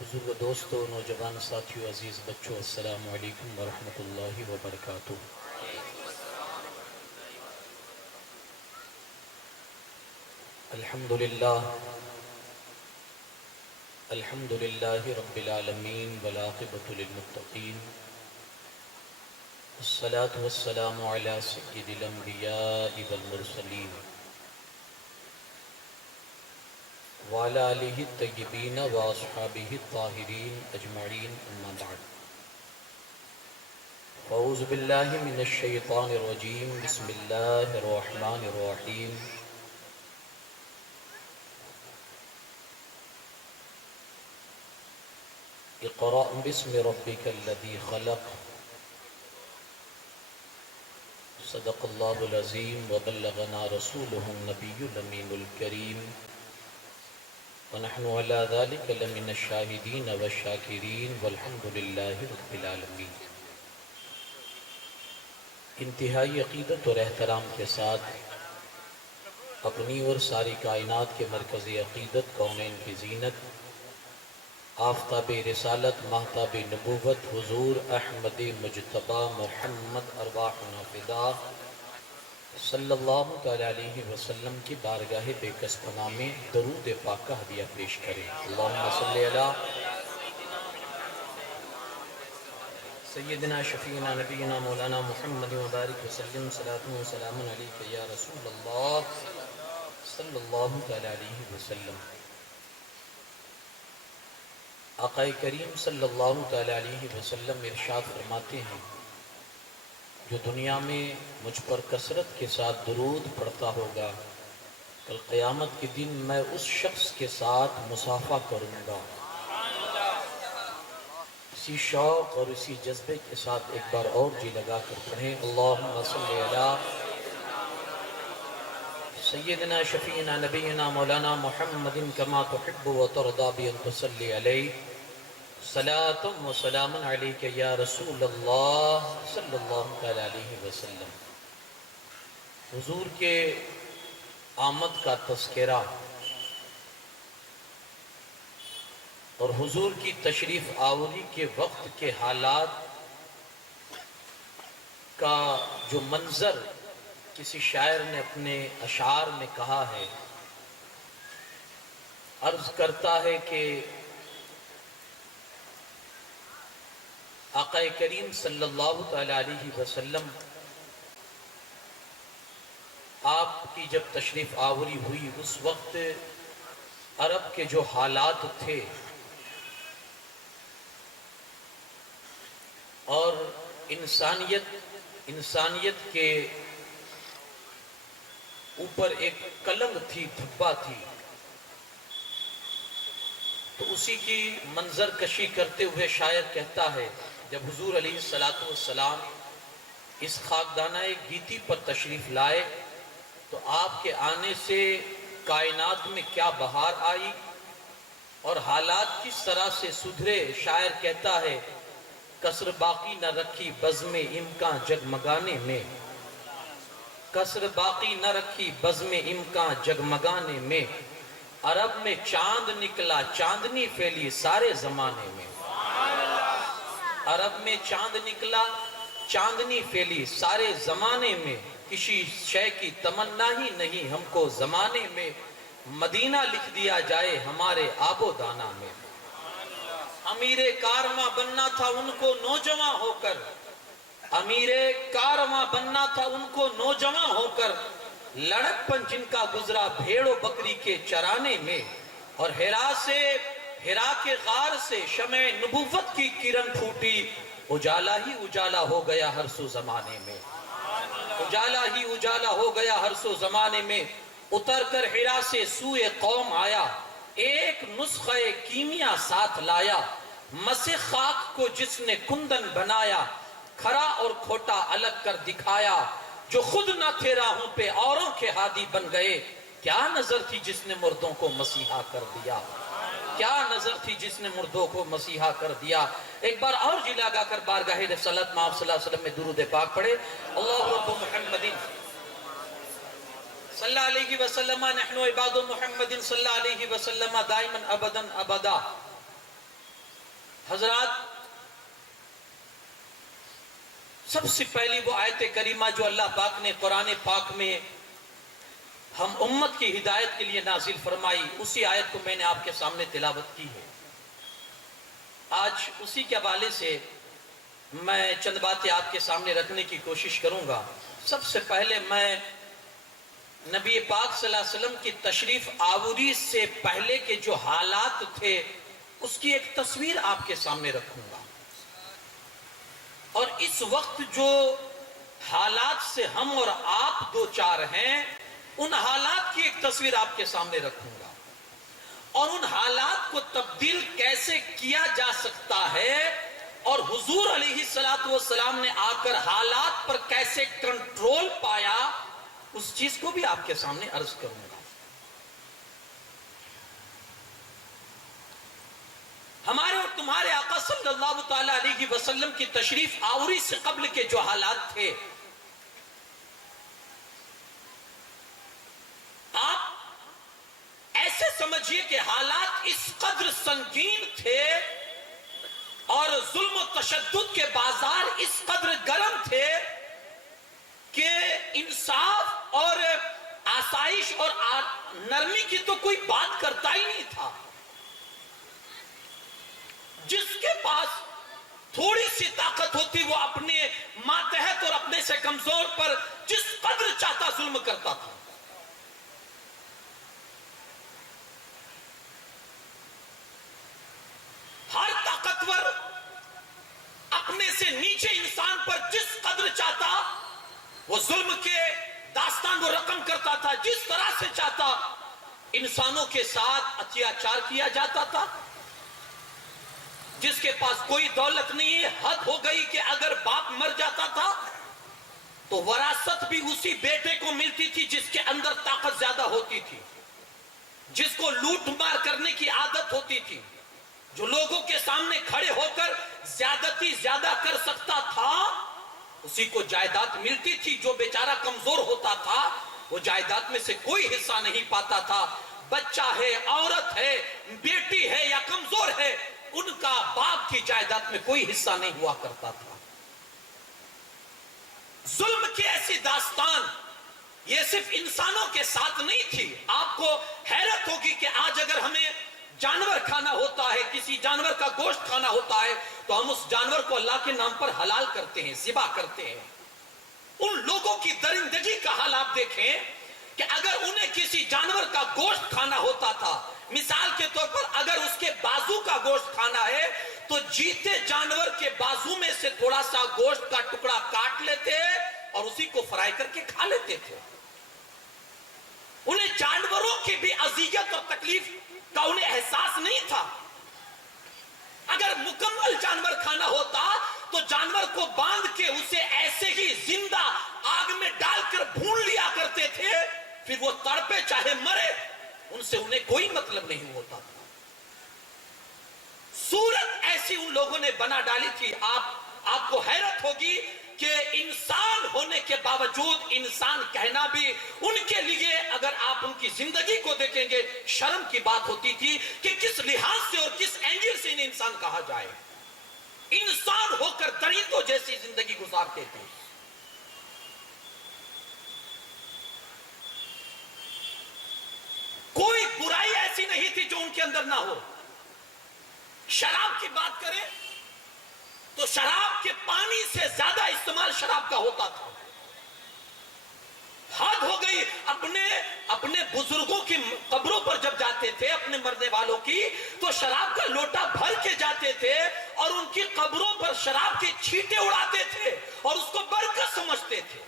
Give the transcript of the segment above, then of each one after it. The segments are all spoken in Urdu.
بزرگ دوستو، نوجوان ساتھیو، عزیز بچوں، السلام علیکم ورحمۃ اللہ وبرکاتہ۔ الحمد للہ رب العالمین والعاقبۃ للمتقین، والصلاة والسلام علی سید الانبیاء والمرسلین وعلی آلہ الطیبین واصحابہ الطاہرین اجمعین، اما بعد۔ اعوذ باللہ من الشیطان الرجیم، بسم اللہ الرحمن الرحیم۔ اقرأ باسم ربک الذی خلق، صدق اللہ العظیم وبلغنا رسولہ النبی الامین الکریم، ونحن علی ذلک لمن الشاہدین والشاکرین، والحمد للہ رب العالمین۔ انتہائی عقیدت اور احترام کے ساتھ اپنی اور ساری کائنات کے مرکزی عقیدت، کونین کی زینت، آفتاب رسالت، ماہتاب نبوت، حضور احمد مجتبی محمد ارواحنا فدا صلی اللہ تعالی علیہ وسلم کی بارگاہ بے کس پناہ میں درود پاک کا ہدیہ پیش کریں۔ اللہم صلی علی سیدنا شفیعنا نبینا مولانا محمد مبارک وسلم، صلاۃ و سلام علیک یا رسول اللہ صلی اللہ تعالی علیہ وسلم۔ آقا کریم صلی اللہ تعالی علیہ وسلم ارشاد فرماتے ہیں، جو دنیا میں مجھ پر کثرت کے ساتھ درود پڑھتا ہوگا، کل قیامت کے دن میں اس شخص کے ساتھ مصافحہ کروں گا۔ اسی شوق اور اسی جذبے کے ساتھ ایک بار اور جی لگا کر پڑھیں، اللہم صلی علی سیدنا شفیعنا نبینا مولانا محمد کما تحب و ترضی بان تصلی علیہ، صلاۃ و سلام علیک یا رسول اللہ صلی اللہ تعالی علیہ وسلم۔ حضور کے آمد کا تذکرہ اور حضور کی تشریف آوری کے وقت کے حالات کا جو منظر کسی شاعر نے اپنے اشعار میں کہا ہے، عرض کرتا ہے کہ آقا کریم صلی اللہ تعالی علیہ وسلم آپ کی جب تشریف آوری ہوئی، اس وقت عرب کے جو حالات تھے اور انسانیت کے اوپر ایک کلنگ تھی، دھبا تھی، تو اسی کی منظر کشی کرتے ہوئے شاعر کہتا ہے، جب حضور علیہ السلام اس خاکدانہ گیتی پر تشریف لائے تو آپ کے آنے سے کائنات میں کیا بہار آئی اور حالات کس طرح سے سدھرے۔ شاعر کہتا ہے، کسر باقی نہ رکھی بزم امکان جگمگانے میں، کسر باقی نہ رکھی بزم امکان جگمگانے میں، عرب میں چاند نکلا چاندنی پھیلی سارے زمانے میں، عرب میں چاند نکلا چاندنی پھیلی سارے زمانے میں، کسی شے کی تمنا ہی نہیں ہم کو زمانے میں، مدینہ لکھ دیا جائے ہمارے آب و دانہ میں۔ امیر کارواں بننا تھا ان کو نوجواں ہو کر، امیر کارواں بننا تھا ان کو نوجواں ہو کر، لڑک پن جن کا گزرا بھیڑ و بکری کے چرانے میں، اور ہرا کے غار سے شمع نبوت کی کرن پھوٹی، اجالا ہی اجالا ہو گیا ہر سو زمانے میں، اجالا ہی اجالا ہو گیا ہر سو زمانے میں۔ اتر کر ہرا سے سوئے قوم آیا، ایک نسخہ کیمیا ساتھ لایا، مس خاک کو جس نے کندن بنایا، کھرا اور کھوٹا الگ کر دکھایا، جو خود نہ تھے راہوں پہ اوروں کے ہادی بن گئے، کیا نظر تھی جس نے مردوں کو مسیحا کر دیا، کیا نظر تھی جس نے مردوں کو مسیحا کر دیا۔ ایک بار اور جی لگا کر بارگاہ رسالت میں آپ صلی اللہ علیہ وسلم میں درود پاک پڑھے، اللہ رب محمد صلی اللہ علیہ وسلم، نحن عباد محمد صلی اللہ علیہ وسلم دائما ابدا ابدا۔ حضرات، سب سے پہلی وہ آیت کریمہ جو اللہ پاک نے قرآن پاک میں ہم امت کی ہدایت کے لیے نازل فرمائی، اسی آیت کو میں نے آپ کے سامنے تلاوت کی ہے۔ آج اسی کے حوالے سے میں چند باتیں آپ کے سامنے رکھنے کی کوشش کروں گا۔ سب سے پہلے میں نبی پاک صلی اللہ علیہ وسلم کی تشریف آوری سے پہلے کے جو حالات تھے اس کی ایک تصویر آپ کے سامنے رکھوں گا، اور اس وقت جو حالات سے ہم اور آپ دو چار ہیں ان حالات کی ایک تصویر آپ کے سامنے رکھوں گا، اور ان حالات کو تبدیل کیسے کیا جا سکتا ہے، اور حضور علیہ السلام نے آ کر حالات پر کیسے کنٹرول پایا، اس چیز کو بھی آپ کے سامنے عرض کروں گا۔ ہمارے اور تمہارے آقا صلی اللہ تعالی علیہ وسلم کی تشریف آوری سے قبل کے جو حالات تھے، آپ ایسے سمجھیے کہ حالات اس قدر سنگین تھے اور ظلم و تشدد کے بازار اس قدر گرم تھے کہ انصاف اور آسائش اور نرمی کی تو کوئی بات کرتا ہی نہیں تھا۔ جس کے پاس تھوڑی سی طاقت ہوتی وہ اپنے ماتحت اور اپنے سے کمزور پر جس قدر چاہتا ظلم کرتا تھا۔ ہر طاقتور اپنے سے نیچے انسان پر جس قدر چاہتا وہ ظلم کے داستان وہ رقم کرتا تھا، جس طرح سے چاہتا انسانوں کے ساتھ اتیاچار کیا جاتا تھا۔ جس کے پاس کوئی دولت نہیں ہے، حد ہو گئی کہ اگر باپ مر جاتا تھا تو وراثت بھی اسی بیٹے کو ملتی تھی جس کے اندر طاقت زیادہ ہوتی تھی، جس کو لوٹ مار کرنے کی عادت ہوتی تھی، جو لوگوں کے سامنے کھڑے ہو کر زیادتی زیادہ کر سکتا تھا، اسی کو جائیداد ملتی تھی۔ جو بیچارہ کمزور ہوتا تھا وہ جائیداد میں سے کوئی حصہ نہیں پاتا تھا۔ بچہ ہے، عورت ہے، بیٹی ہے یا کمزور ہے، ان کا باپ کی جائیداد میں کوئی حصہ نہیں ہوا کرتا تھا۔ ظلم کی ایسی داستان یہ صرف انسانوں کے ساتھ نہیں تھی۔ آپ کو حیرت ہوگی کہ آج اگر ہمیں جانور کھانا ہوتا ہے، کسی جانور کا گوشت کھانا ہوتا ہے تو ہم اس جانور کو اللہ کے نام پر حلال کرتے ہیں، ذبح کرتے ہیں۔ ان لوگوں کی درندگی کا حال آپ دیکھیں کہ اگر انہیں کسی جانور کا گوشت کھانا ہوتا تھا، مثال کے طور پر اگر اس کے بازو کا گوشت کھانا ہے تو جیتے جانور کے بازو میں سے تھوڑا سا گوشت کا ٹکڑا کاٹ لیتے اور اسی کو فرائی کر کے کھا لیتے تھے۔ انہیں جانوروں کی بھی اذیت اور تکلیف کا انہیں احساس نہیں تھا۔ اگر مکمل جانور کھانا ہوتا تو جانور کو باندھ کے اسے ایسے ہی زندہ آگ میں ڈال کر بھون لیا کرتے تھے، پھر وہ تڑپے چاہے مرے، ان سے انہیں کوئی مطلب نہیں ہوتا تھا۔ صورت ایسی ان لوگوں نے بنا ڈالی تھی۔ آپ کو حیرت ہوگی کہ انسان ہونے کے باوجود انسان کہنا بھی ان کے لیے، اگر آپ ان کی زندگی کو دیکھیں گے، شرم کی بات ہوتی تھی کہ کس لحاظ سے اور کس اینگل سے انہیں انسان کہا جائے۔ انسان ہو کر درندوں جیسی زندگی گزارتے تھے۔ کوئی برائی ایسی نہیں تھی جو ان کے اندر نہ ہو۔ شراب کی بات کریں تو شراب کے پانی سے زیادہ استعمال شراب کا ہوتا تھا۔ حد ہو گئی۔ اپنے بزرگوں کی قبروں پر جب جاتے تھے، اپنے مرنے والوں کی، تو شراب کا لوٹا بھر کے جاتے تھے اور ان کی قبروں پر شراب کے چھینٹے اڑاتے تھے اور اس کو برکت سمجھتے تھے۔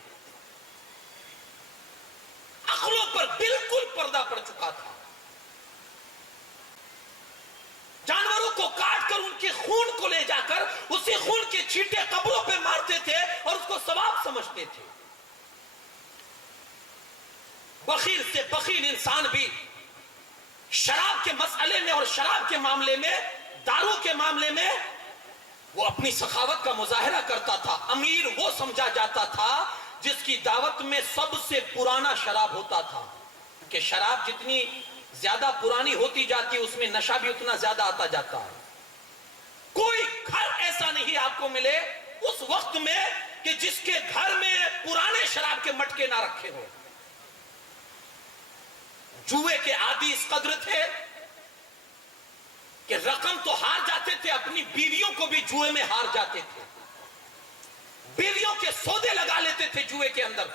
عقلوں پر بالکل پردہ پڑ چکا تھا۔ جانوروں کو کاٹ کر ان کے خون کو لے جا کر اسی خون کے چھینٹے قبروں پہ مارتے تھے اور اس کو ثواب سمجھتے تھے۔ بخیل سے بخیل انسان بھی شراب کے مسئلے میں اور شراب کے معاملے میں، دارو کے معاملے میں وہ اپنی سخاوت کا مظاہرہ کرتا تھا۔ امیر وہ سمجھا جاتا تھا جس کی دعوت میں سب سے پرانا شراب ہوتا تھا، کہ شراب جتنی زیادہ پرانی ہوتی جاتی ہے اس میں نشہ بھی اتنا زیادہ آتا جاتا ہے۔ کوئی آپ کو ملے اس وقت میں کہ جس کے گھر میں پرانے شراب کے مٹکے نہ رکھے ہو. جوئے کے عادی اس قدر تھے کہ رقم تو ہار جاتے تھے, اپنی بیویوں کو بھی جوئے میں ہار جاتے تھے, بیویوں کے سودے لگا لیتے تھے جوئے کے اندر.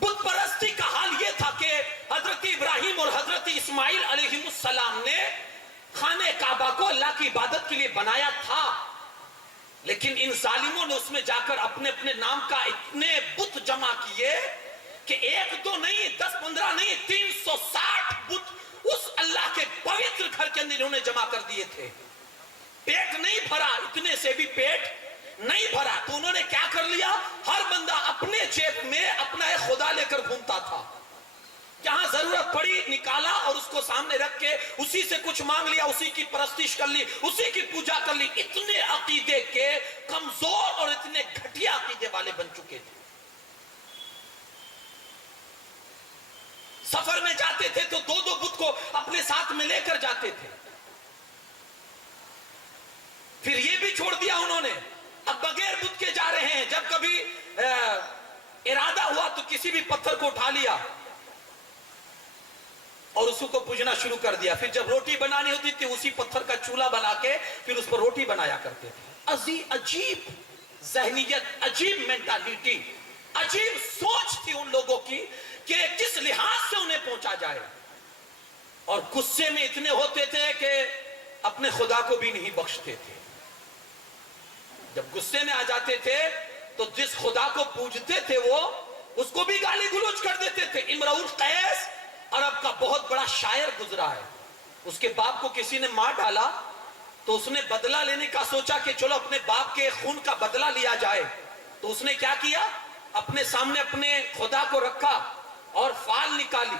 بت پرستی کا حال یہ تھا کہ حضرت ابراہیم اور حضرت اسماعیل علیہ السلام نے خانہ کعبہ کو اللہ کی عبادت کے لیے بنایا تھا, لیکن ان ظالموں نے اس میں جا کر اپنے اپنے نام کا اتنے بت جمع کیے کہ ایک دو نہیں, 10-15 نہیں, 360 بت اس اللہ کے پوتر گھر کے اندر انہوں نے جمع کر دیے تھے. پیٹ نہیں بھرا, اتنے سے بھی پیٹ نہیں بھرا, تو انہوں نے کیا کر لیا, ہر بندہ اپنے جیب میں اپنا ایک خدا لے کر گھومتا تھا. جہاں ضرورت پڑی نکالا اور اس کو سامنے رکھ کے اسی سے کچھ مانگ لیا, اسی کی پرستش کر لی, اسی کی پوجا کر لی. اتنے عقیدے کے کمزور اور اتنے گھٹیا عقیدے والے بن چکے تھے. سفر میں جاتے تھے تو دو دو بت کو اپنے ساتھ میں لے کر جاتے تھے. پھر یہ بھی چھوڑ دیا انہوں نے, اب بغیر بت کے جا رہے ہیں. جب کبھی ارادہ ہوا تو کسی بھی پتھر کو اٹھا لیا اور اس کو پوجنا شروع کر دیا. پھر جب روٹی بنانی ہوتی تھی اسی پتھر کا چولہا بنا کے پھر اس پر روٹی بنایا کرتے تھے. عجیب ذہنیت, عجیب مینٹالٹی, عجیب سوچ تھی ان لوگوں کی کہ کس لحاظ سے انہیں پہنچا جائے. اور غصے میں اتنے ہوتے تھے کہ اپنے خدا کو بھی نہیں بخشتے تھے. جب غصے میں آ جاتے تھے تو جس خدا کو پوجتے تھے وہ اس کو بھی گالی گلوچ کر دیتے تھے. امرؤ القیس عرب کا بہت بڑا شاعر گزرا ہے, اس کے باپ کو کسی نے مار ڈالا تو اس نے بدلہ لینے کا سوچا کہ چلو اپنے باپ کے خون کا بدلہ لیا جائے. تو اس نے کیا کیا, اپنے سامنے اپنے خدا کو رکھا اور فال نکالی,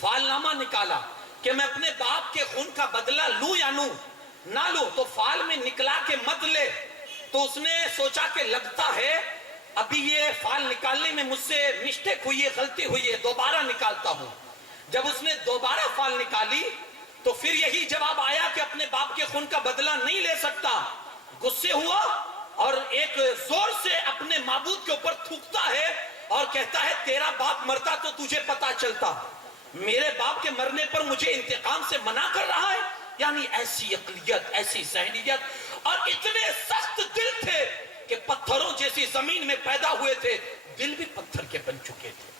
فال نامہ نکالا کہ میں اپنے باپ کے خون کا بدلہ لوں یا نہ لوں. تو فال میں نکلا کہ مت لے. تو اس نے سوچا کہ لگتا ہے ابھی یہ فال نکالنے میں مجھ سے مسٹیک ہوئی ہے, غلطی ہوئی ہے, دوبارہ نکالتا ہوں. جب اس نے دوبارہ فال نکالی تو پھر یہی جواب آیا کہ اپنے باپ کے خون کا بدلہ نہیں لے سکتا. غصے ہوا اور ایک زور سے اپنے معبود کے اوپر تھوکتا ہے اور کہتا ہے تیرا باپ مرتا تو تجھے پتا چلتا, میرے باپ کے مرنے پر مجھے انتقام سے منع کر رہا ہے. یعنی ایسی عقلیت, ایسی ذہنیت, اور اتنے سخت دل تھے کہ پتھروں جیسی زمین میں پیدا ہوئے تھے, دل بھی پتھر کے بن چکے تھے.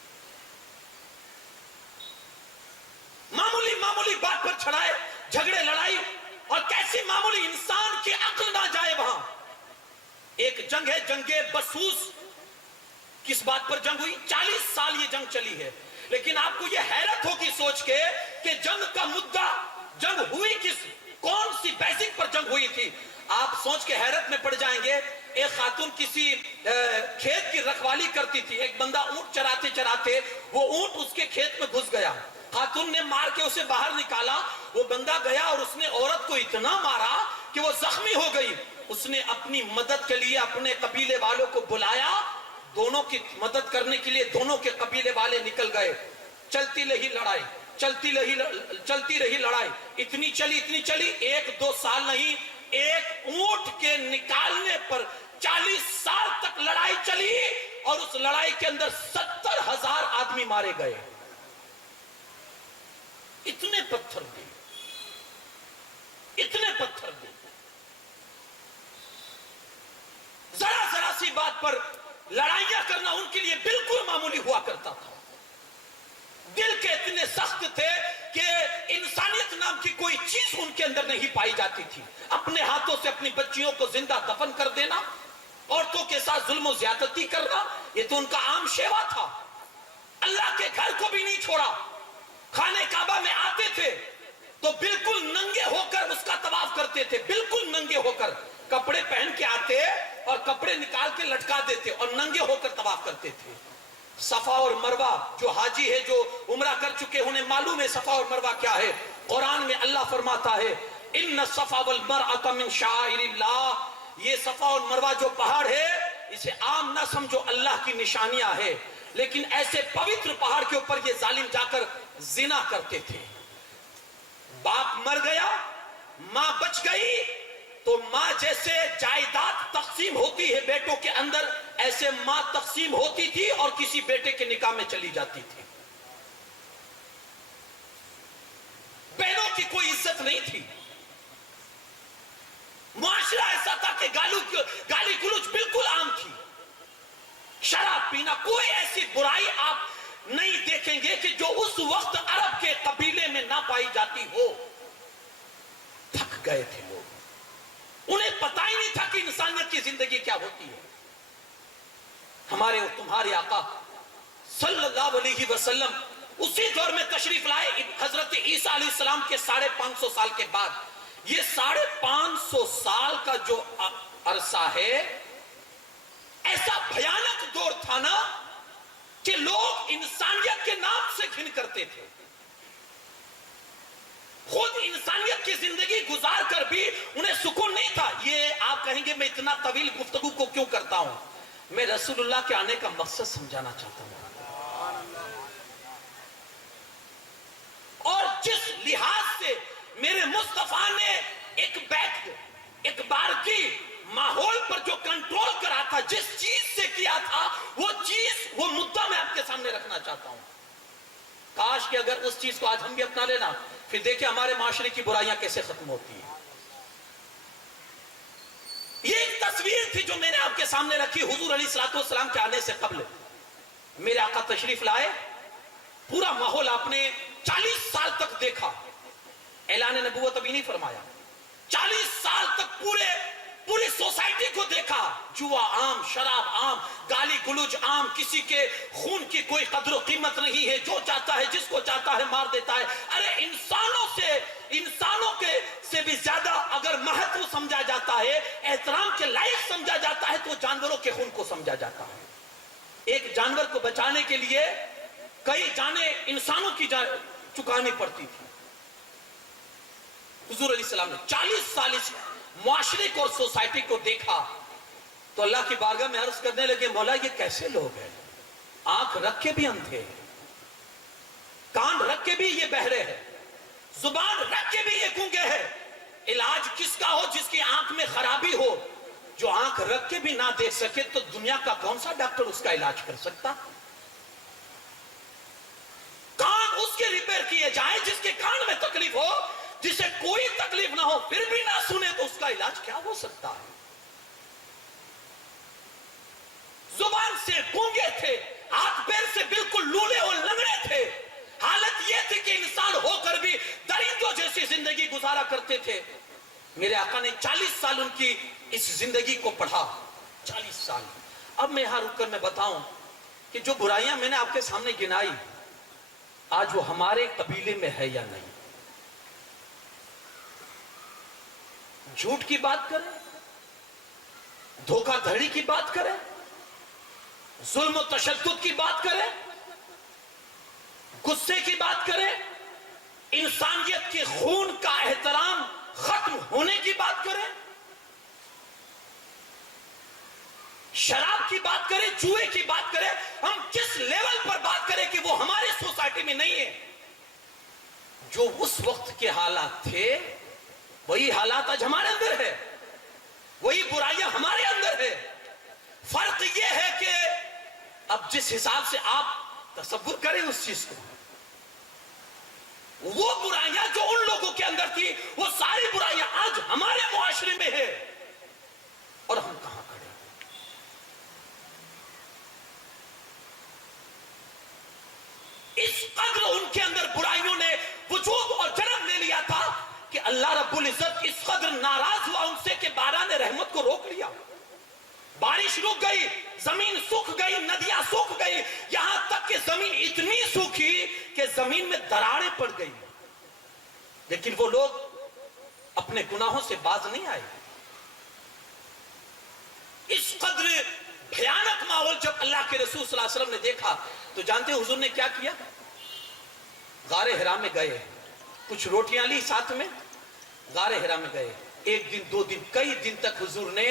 معمولی معمولی بات پر چھڑائے جھگڑے لڑائی, اور کیسی معمولی انسان کی عقل نہ جائے وہاں. ایک جنگ ہے جنگ بسوس. کس بات پر جنگ ہوئی, 40 سال یہ جنگ چلی ہے, لیکن آپ کو یہ حیرت ہوگی سوچ کے کہ جنگ کا مدعا, جنگ ہوئی کون سی بیسک پر جنگ ہوئی تھی. آپ سوچ کے حیرت میں پڑ جائیں گے. ایک خاتون کسی کھیت کی رکھوالی کرتی تھی, ایک بندہ اونٹ چراتے چراتے وہ اونٹ اس کے کھیت میں گھس گیا. خاتون نے مار کے اسے باہر نکالا, وہ بندہ گیا اور اس نے عورت کو اتنا مارا کہ وہ زخمی ہو گئی. اس نے اپنی مدد کے لیے اپنے قبیلے والوں کو بلایا, دونوں کی مدد کرنے کے لیے دونوں کے قبیلے والے نکل گئے. چلتی رہی لڑائی, چلتی رہی لڑائی, اتنی چلی 1-2 سال نہیں, ایک اونٹ کے نکالنے پر 40 سال تک لڑائی چلی, اور اس لڑائی کے اندر 70,000 آدمی مارے گئے. اتنے پتھر دی, اتنے پتھر دی. ذرا سی بات پر لڑائیاں کرنا ان کے لیے بالکل معمولی ہوا کرتا تھا. دل کے اتنے سخت تھے کہ انسانیت نام کی کوئی چیز ان کے اندر نہیں پائی جاتی تھی. اپنے ہاتھوں سے اپنی بچیوں کو زندہ دفن کر دینا, عورتوں کے ساتھ ظلم و زیادتی کرنا, یہ تو ان کا عام شیوا تھا. اللہ کے گھر کو بھی نہیں چھوڑا. خانہ کعبہ میں آتے تھے تو بالکل ننگے ہو کر اس کا طواف کرتے تھے, بالکل ننگے ہو کر. کپڑے پہن کے آتے اور کپڑے نکال کے لٹکا دیتے اور ننگے ہو کر طواف کرتے تھے. صفا اور مروہ, جو حاجی ہے جو عمرہ کر چکے انہیں معلوم ہے صفا اور مروہ کیا ہے. قرآن میں اللہ فرماتا ہے ان الصفا والمروہ من شعائر اللہ, یہ صفا اور مروہ جو پہاڑ ہے اسے عام نہ سمجھو, اللہ کی نشانیاں ہے. لیکن ایسے پوتر پہاڑ کے اوپر یہ ظالم جا کر زنا کرتے تھے. باپ مر گیا, ماں بچ گئی, تو ماں جیسے جائیداد تقسیم ہوتی ہے بیٹوں کے اندر، ایسے ماں تقسیم ہوتی تھی اور کسی بیٹے کے نکاح میں چلی جاتی تھی. بہنوں کی کوئی عزت نہیں تھی. معاشرہ ایسا تھا کہ گالی گلوچ بالکل عام تھی. شراب پینا، کوئی ایسی برائی آپ نہیں دیکھیں گے کہ جو اس وقت عرب کے قبیلے میں نہ پائی جاتی ہو. تھک گئے تھے لوگ، انہیں پتہ ہی نہیں تھا کہ انسانیت کی زندگی کیا ہوتی ہے. ہمارے اور تمہارے آقا صلی اللہ علیہ وسلم اسی دور میں تشریف لائے. حضرت عیسیٰ علیہ السلام کے 550 سال کے بعد. یہ 550 سال کا جو عرصہ ہے، ایسا بھیانک دور تھا نا کہ لوگ انسانیت کے نام سے گھن کرتے تھے. خود انسانیت کی زندگی گزار کر بھی انہیں سکون نہیں تھا. یہ آپ کہیں گے میں اتنا طویل گفتگو کو کیوں کرتا ہوں؟ میں رسول اللہ کے آنے کا مقصد سمجھانا چاہتا ہوں. اور جس لحاظ سے میرے مصطفیٰ نے ایک بار کی ماحول پر جو کنٹرول کرا تھا، جس چیز سے کیا تھا، وہ مدعا میں آپ کے سامنے رکھنا چاہتا ہوں. کاش کہ اگر اس چیز کو آج ہم بھی اپنا لینا، پھر دیکھیں ہمارے معاشرے کی برائیاں کیسے ختم ہوتی ہیں. یہ ایک تصویر تھی جو میں نے آپ کے سامنے رکھی حضور علیہ الصلوۃ والسلام کے آنے سے قبل. میرے آقا تشریف لائے، پورا ماحول آپ نے 40 سال تک دیکھا. اعلان نبوت ابھی نہیں فرمایا. 40 سال تک پوری سوسائٹی کو دیکھا. جوا عام، شراب عام، گالی گلوچ عام، کسی کے خون کی کوئی قدر و قیمت نہیں ہے. جو چاہتا ہے جس کو چاہتا ہے مار دیتا ہے. ارے انسانوں سے بھی زیادہ اگر مہتو سمجھا جاتا ہے، احترام کے لائق سمجھا جاتا ہے، تو جانوروں کے خون کو سمجھا جاتا ہے. ایک جانور کو بچانے کے لیے کئی جانیں انسانوں کی چکانی پڑتی تھی. حضور علیہ السلام نے 40 سال اس معاشرے کو اور سوسائٹی کو دیکھا تو اللہ کی بارگاہ میں عرض کرنے لگے، مولا یہ کیسے لوگ ہیں؟ آنکھ رکھ کے بھی اندھے ہیں، کان رکھ کے بھی یہ بہرے ہیں، زبان رکھ کے بھی یہ گونگے ہیں. علاج کس کا ہو؟ جس کی آنکھ میں خرابی ہو. جو آنکھ رکھ کے بھی نہ دیکھ سکے تو دنیا کا کون سا ڈاکٹر اس کا علاج کر سکتا؟ کان اس کے ریپیئر کیے جائیں جس کے کان میں تکلیف ہو. جسے کوئی تکلیف نہ ہو پھر بھی نہ سنے تو اس کا علاج کیا ہو سکتا ہے؟ زبان سے گونگے تھے، ہاتھ پیر سے بالکل لولے اور لنگڑے تھے. حالت یہ تھی کہ انسان ہو کر بھی درندوں جیسی زندگی گزارا کرتے تھے. میرے آقا نے 40 سال ان کی اس زندگی کو پڑھا. 40 سال. اب میں یہاں رک کر میں بتاؤں کہ جو برائیاں میں نے آپ کے سامنے گنائی، آج وہ ہمارے قبیلے میں ہے یا نہیں. جھوٹ کی بات کریں، دھوکہ دھڑی کی بات کریں، ظلم و تشدد کی بات کریں، غصے کی بات کریں، انسانیت کے خون کا احترام ختم ہونے کی بات کریں، شراب کی بات کریں، جوئے کی بات کریں، ہم کس لیول پر بات کریں کہ وہ ہماری سوسائٹی میں نہیں ہے. جو اس وقت کے حالات تھے وہی حالات آج ہمارے اندر ہے، وہی برائیاں ہمارے اندر ہے. فرق یہ ہے کہ اب جس حساب سے آپ تصور کریں اس چیز کو، وہ برائیاں جو ان لوگوں کے اندر تھی وہ ساری برائیاں آج ہمارے معاشرے میں ہے، اور ہم کہاں کھڑے ہیں؟ اس قدر ان کے اندر برائیوں نے وجود اور جنم لے لیا تھا کہ اللہ رب العزت اس قدر ناراض ہوا ان سے کہ باران رحمت کو روک لیا. بارش رک گئی، زمین سوکھ گئی، ندیاں سوکھ گئی، یہاں تک کہ زمین اتنی سوکھی کہ زمین میں دراڑیں پڑ گئی. لیکن وہ لوگ اپنے گناہوں سے باز نہیں آئے. اس قدر بھیانک ماحول جب اللہ کے رسول صلی اللہ علیہ وسلم نے دیکھا تو جانتے ہیں حضور نے کیا کیا؟ غار حرا میں گئے، کچھ روٹیاں لی ساتھ میں، غار حرا میں گئے. 1 دن 2 دن کئی دن تک حضور نے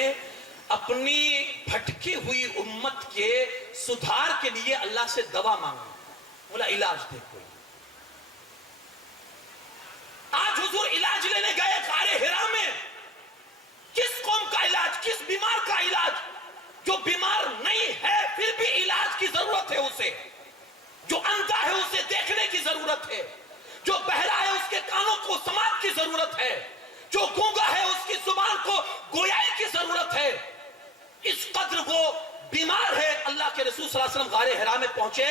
اپنی بھٹکی ہوئی امت کے سدھار کے لیے اللہ سے دوا مانگی. بولا علاج دے کوئی. آج حضور علاج لینے گئے غار حرا میں، سماعت کی ضرورت ہے، جو گونگا ہے اس کی زبان کو گویائی کی ضرورت ہے. اس قدر وہ بیمار ہے. اللہ کے رسول صلی اللہ علیہ وسلم غار حرا میں پہنچے،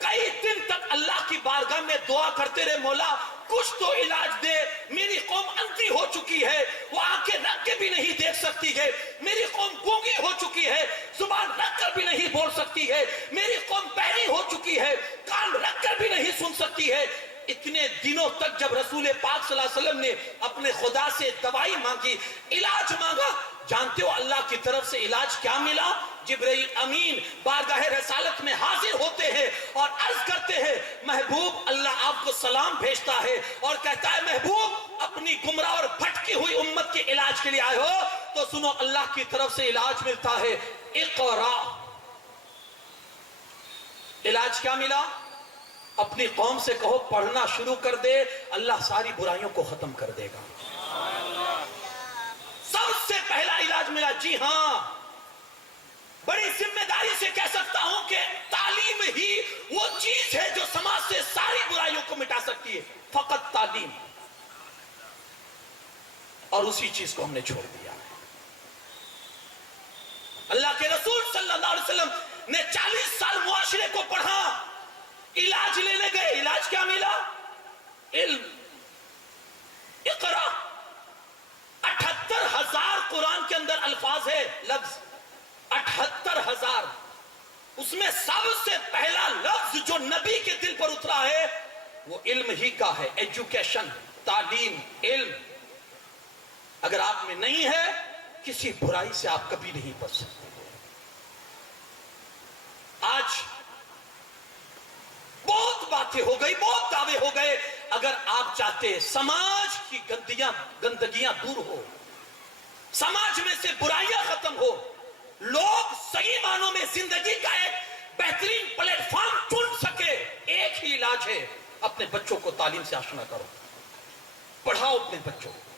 کئی دن تک اللہ کی بارگاہ میں دعا کرتے رہے، مولا کچھ تو علاج دے، میری قوم اندھی ہو چکی ہے، وہ آنکھیں رکھ کے بھی نہیں دیکھ سکتی ہے، میری قوم گونگی ہو چکی ہے، زبان رکھ کر بھی نہیں بول سکتی ہے، میری قوم بہری ہو چکی ہے، کان رکھ کر بھی نہیں سن سکتی ہے. اتنے دنوں تک جب رسول پاک صلی اللہ علیہ وسلم نے اپنے خدا سے دوائی مانگی، علاج مانگا، جانتے ہو اللہ کی طرف سے علاج کیا ملا؟ جبرائیل امین بارگاہ رسالت میں حاضر ہوتے ہیں اور عرض کرتے ہیں، محبوب اللہ آپ کو سلام بھیجتا ہے اور کہتا ہے محبوب اپنی گمراہ اور بھٹکی ہوئی امت کے علاج کے لیے آئے ہو تو سنو اللہ کی طرف سے علاج ملتا ہے. اقرا. علاج کیا ملا؟ اپنی قوم سے کہو پڑھنا شروع کر دے، اللہ ساری برائیوں کو ختم کر دے گا. سب سے پہلا علاج ملا. جی ہاں، بڑی ذمہ داری سے کہہ سکتا ہوں کہ تعلیم ہی وہ چیز ہے جو سماج سے ساری برائیوں کو مٹا سکتی ہے. فقط تعلیم. اور اسی چیز کو ہم نے چھوڑ دیا ہے. اللہ کے رسول صلی اللہ علیہ وسلم نے 40 سال معاشرے کو پڑھا، علاج لینے گئے. علاج کیا ملا؟ علم. اقرا. 78,000 قرآن کے اندر الفاظ ہے، لفظ 78,000. اس میں سب سے پہلا لفظ جو نبی کے دل پر اترا ہے وہ علم ہی کا ہے. ایجوکیشن، تعلیم، علم. اگر آپ میں نہیں ہے کسی برائی سے آپ کبھی نہیں بچ سکتے. آج بہت باتیں ہو گئی، بہت دعوے ہو گئے. اگر آپ چاہتے سماج کی گندگیاں دور ہو، سماج میں سے برائیاں ختم ہو، لوگ صحیح معنوں میں زندگی کا ایک بہترین پلیٹ فارم چن سکے، ایک ہی علاج ہے، اپنے بچوں کو تعلیم سے آشنا کرو، پڑھاؤ اپنے بچوں کو.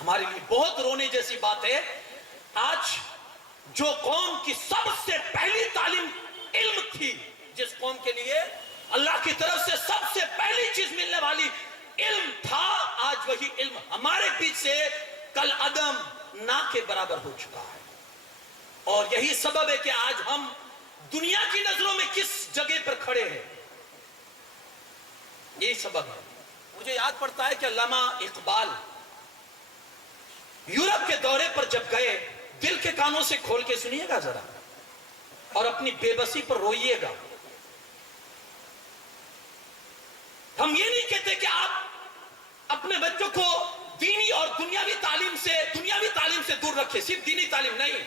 ہمارے لیے بہت رونے جیسی بات ہے آج جو قوم کی سب سے پہلی تعلیم علم تھی، جس قوم کے لیے اللہ کی طرف سے سب سے پہلی چیز ملنے والی علم تھا، آج وہی علم ہمارے بیچ سے کل عدم نہ کے برابر ہو چکا ہے. اور یہی سبب ہے کہ آج ہم دنیا کی نظروں میں کس جگہ پر کھڑے ہیں. یہی سبب ہے. مجھے یاد پڑتا ہے کہ علامہ اقبال یورپ کے دورے پر جب گئے، دل کے کانوں سے کھول کے سنیے گا ذرا اور اپنی بے بسی پر روئیے گا. ہم یہ نہیں کہتے کہ آپ اپنے بچوں کو دینی اور دنیاوی تعلیم سے دور رکھیں، صرف دینی تعلیم نہیں،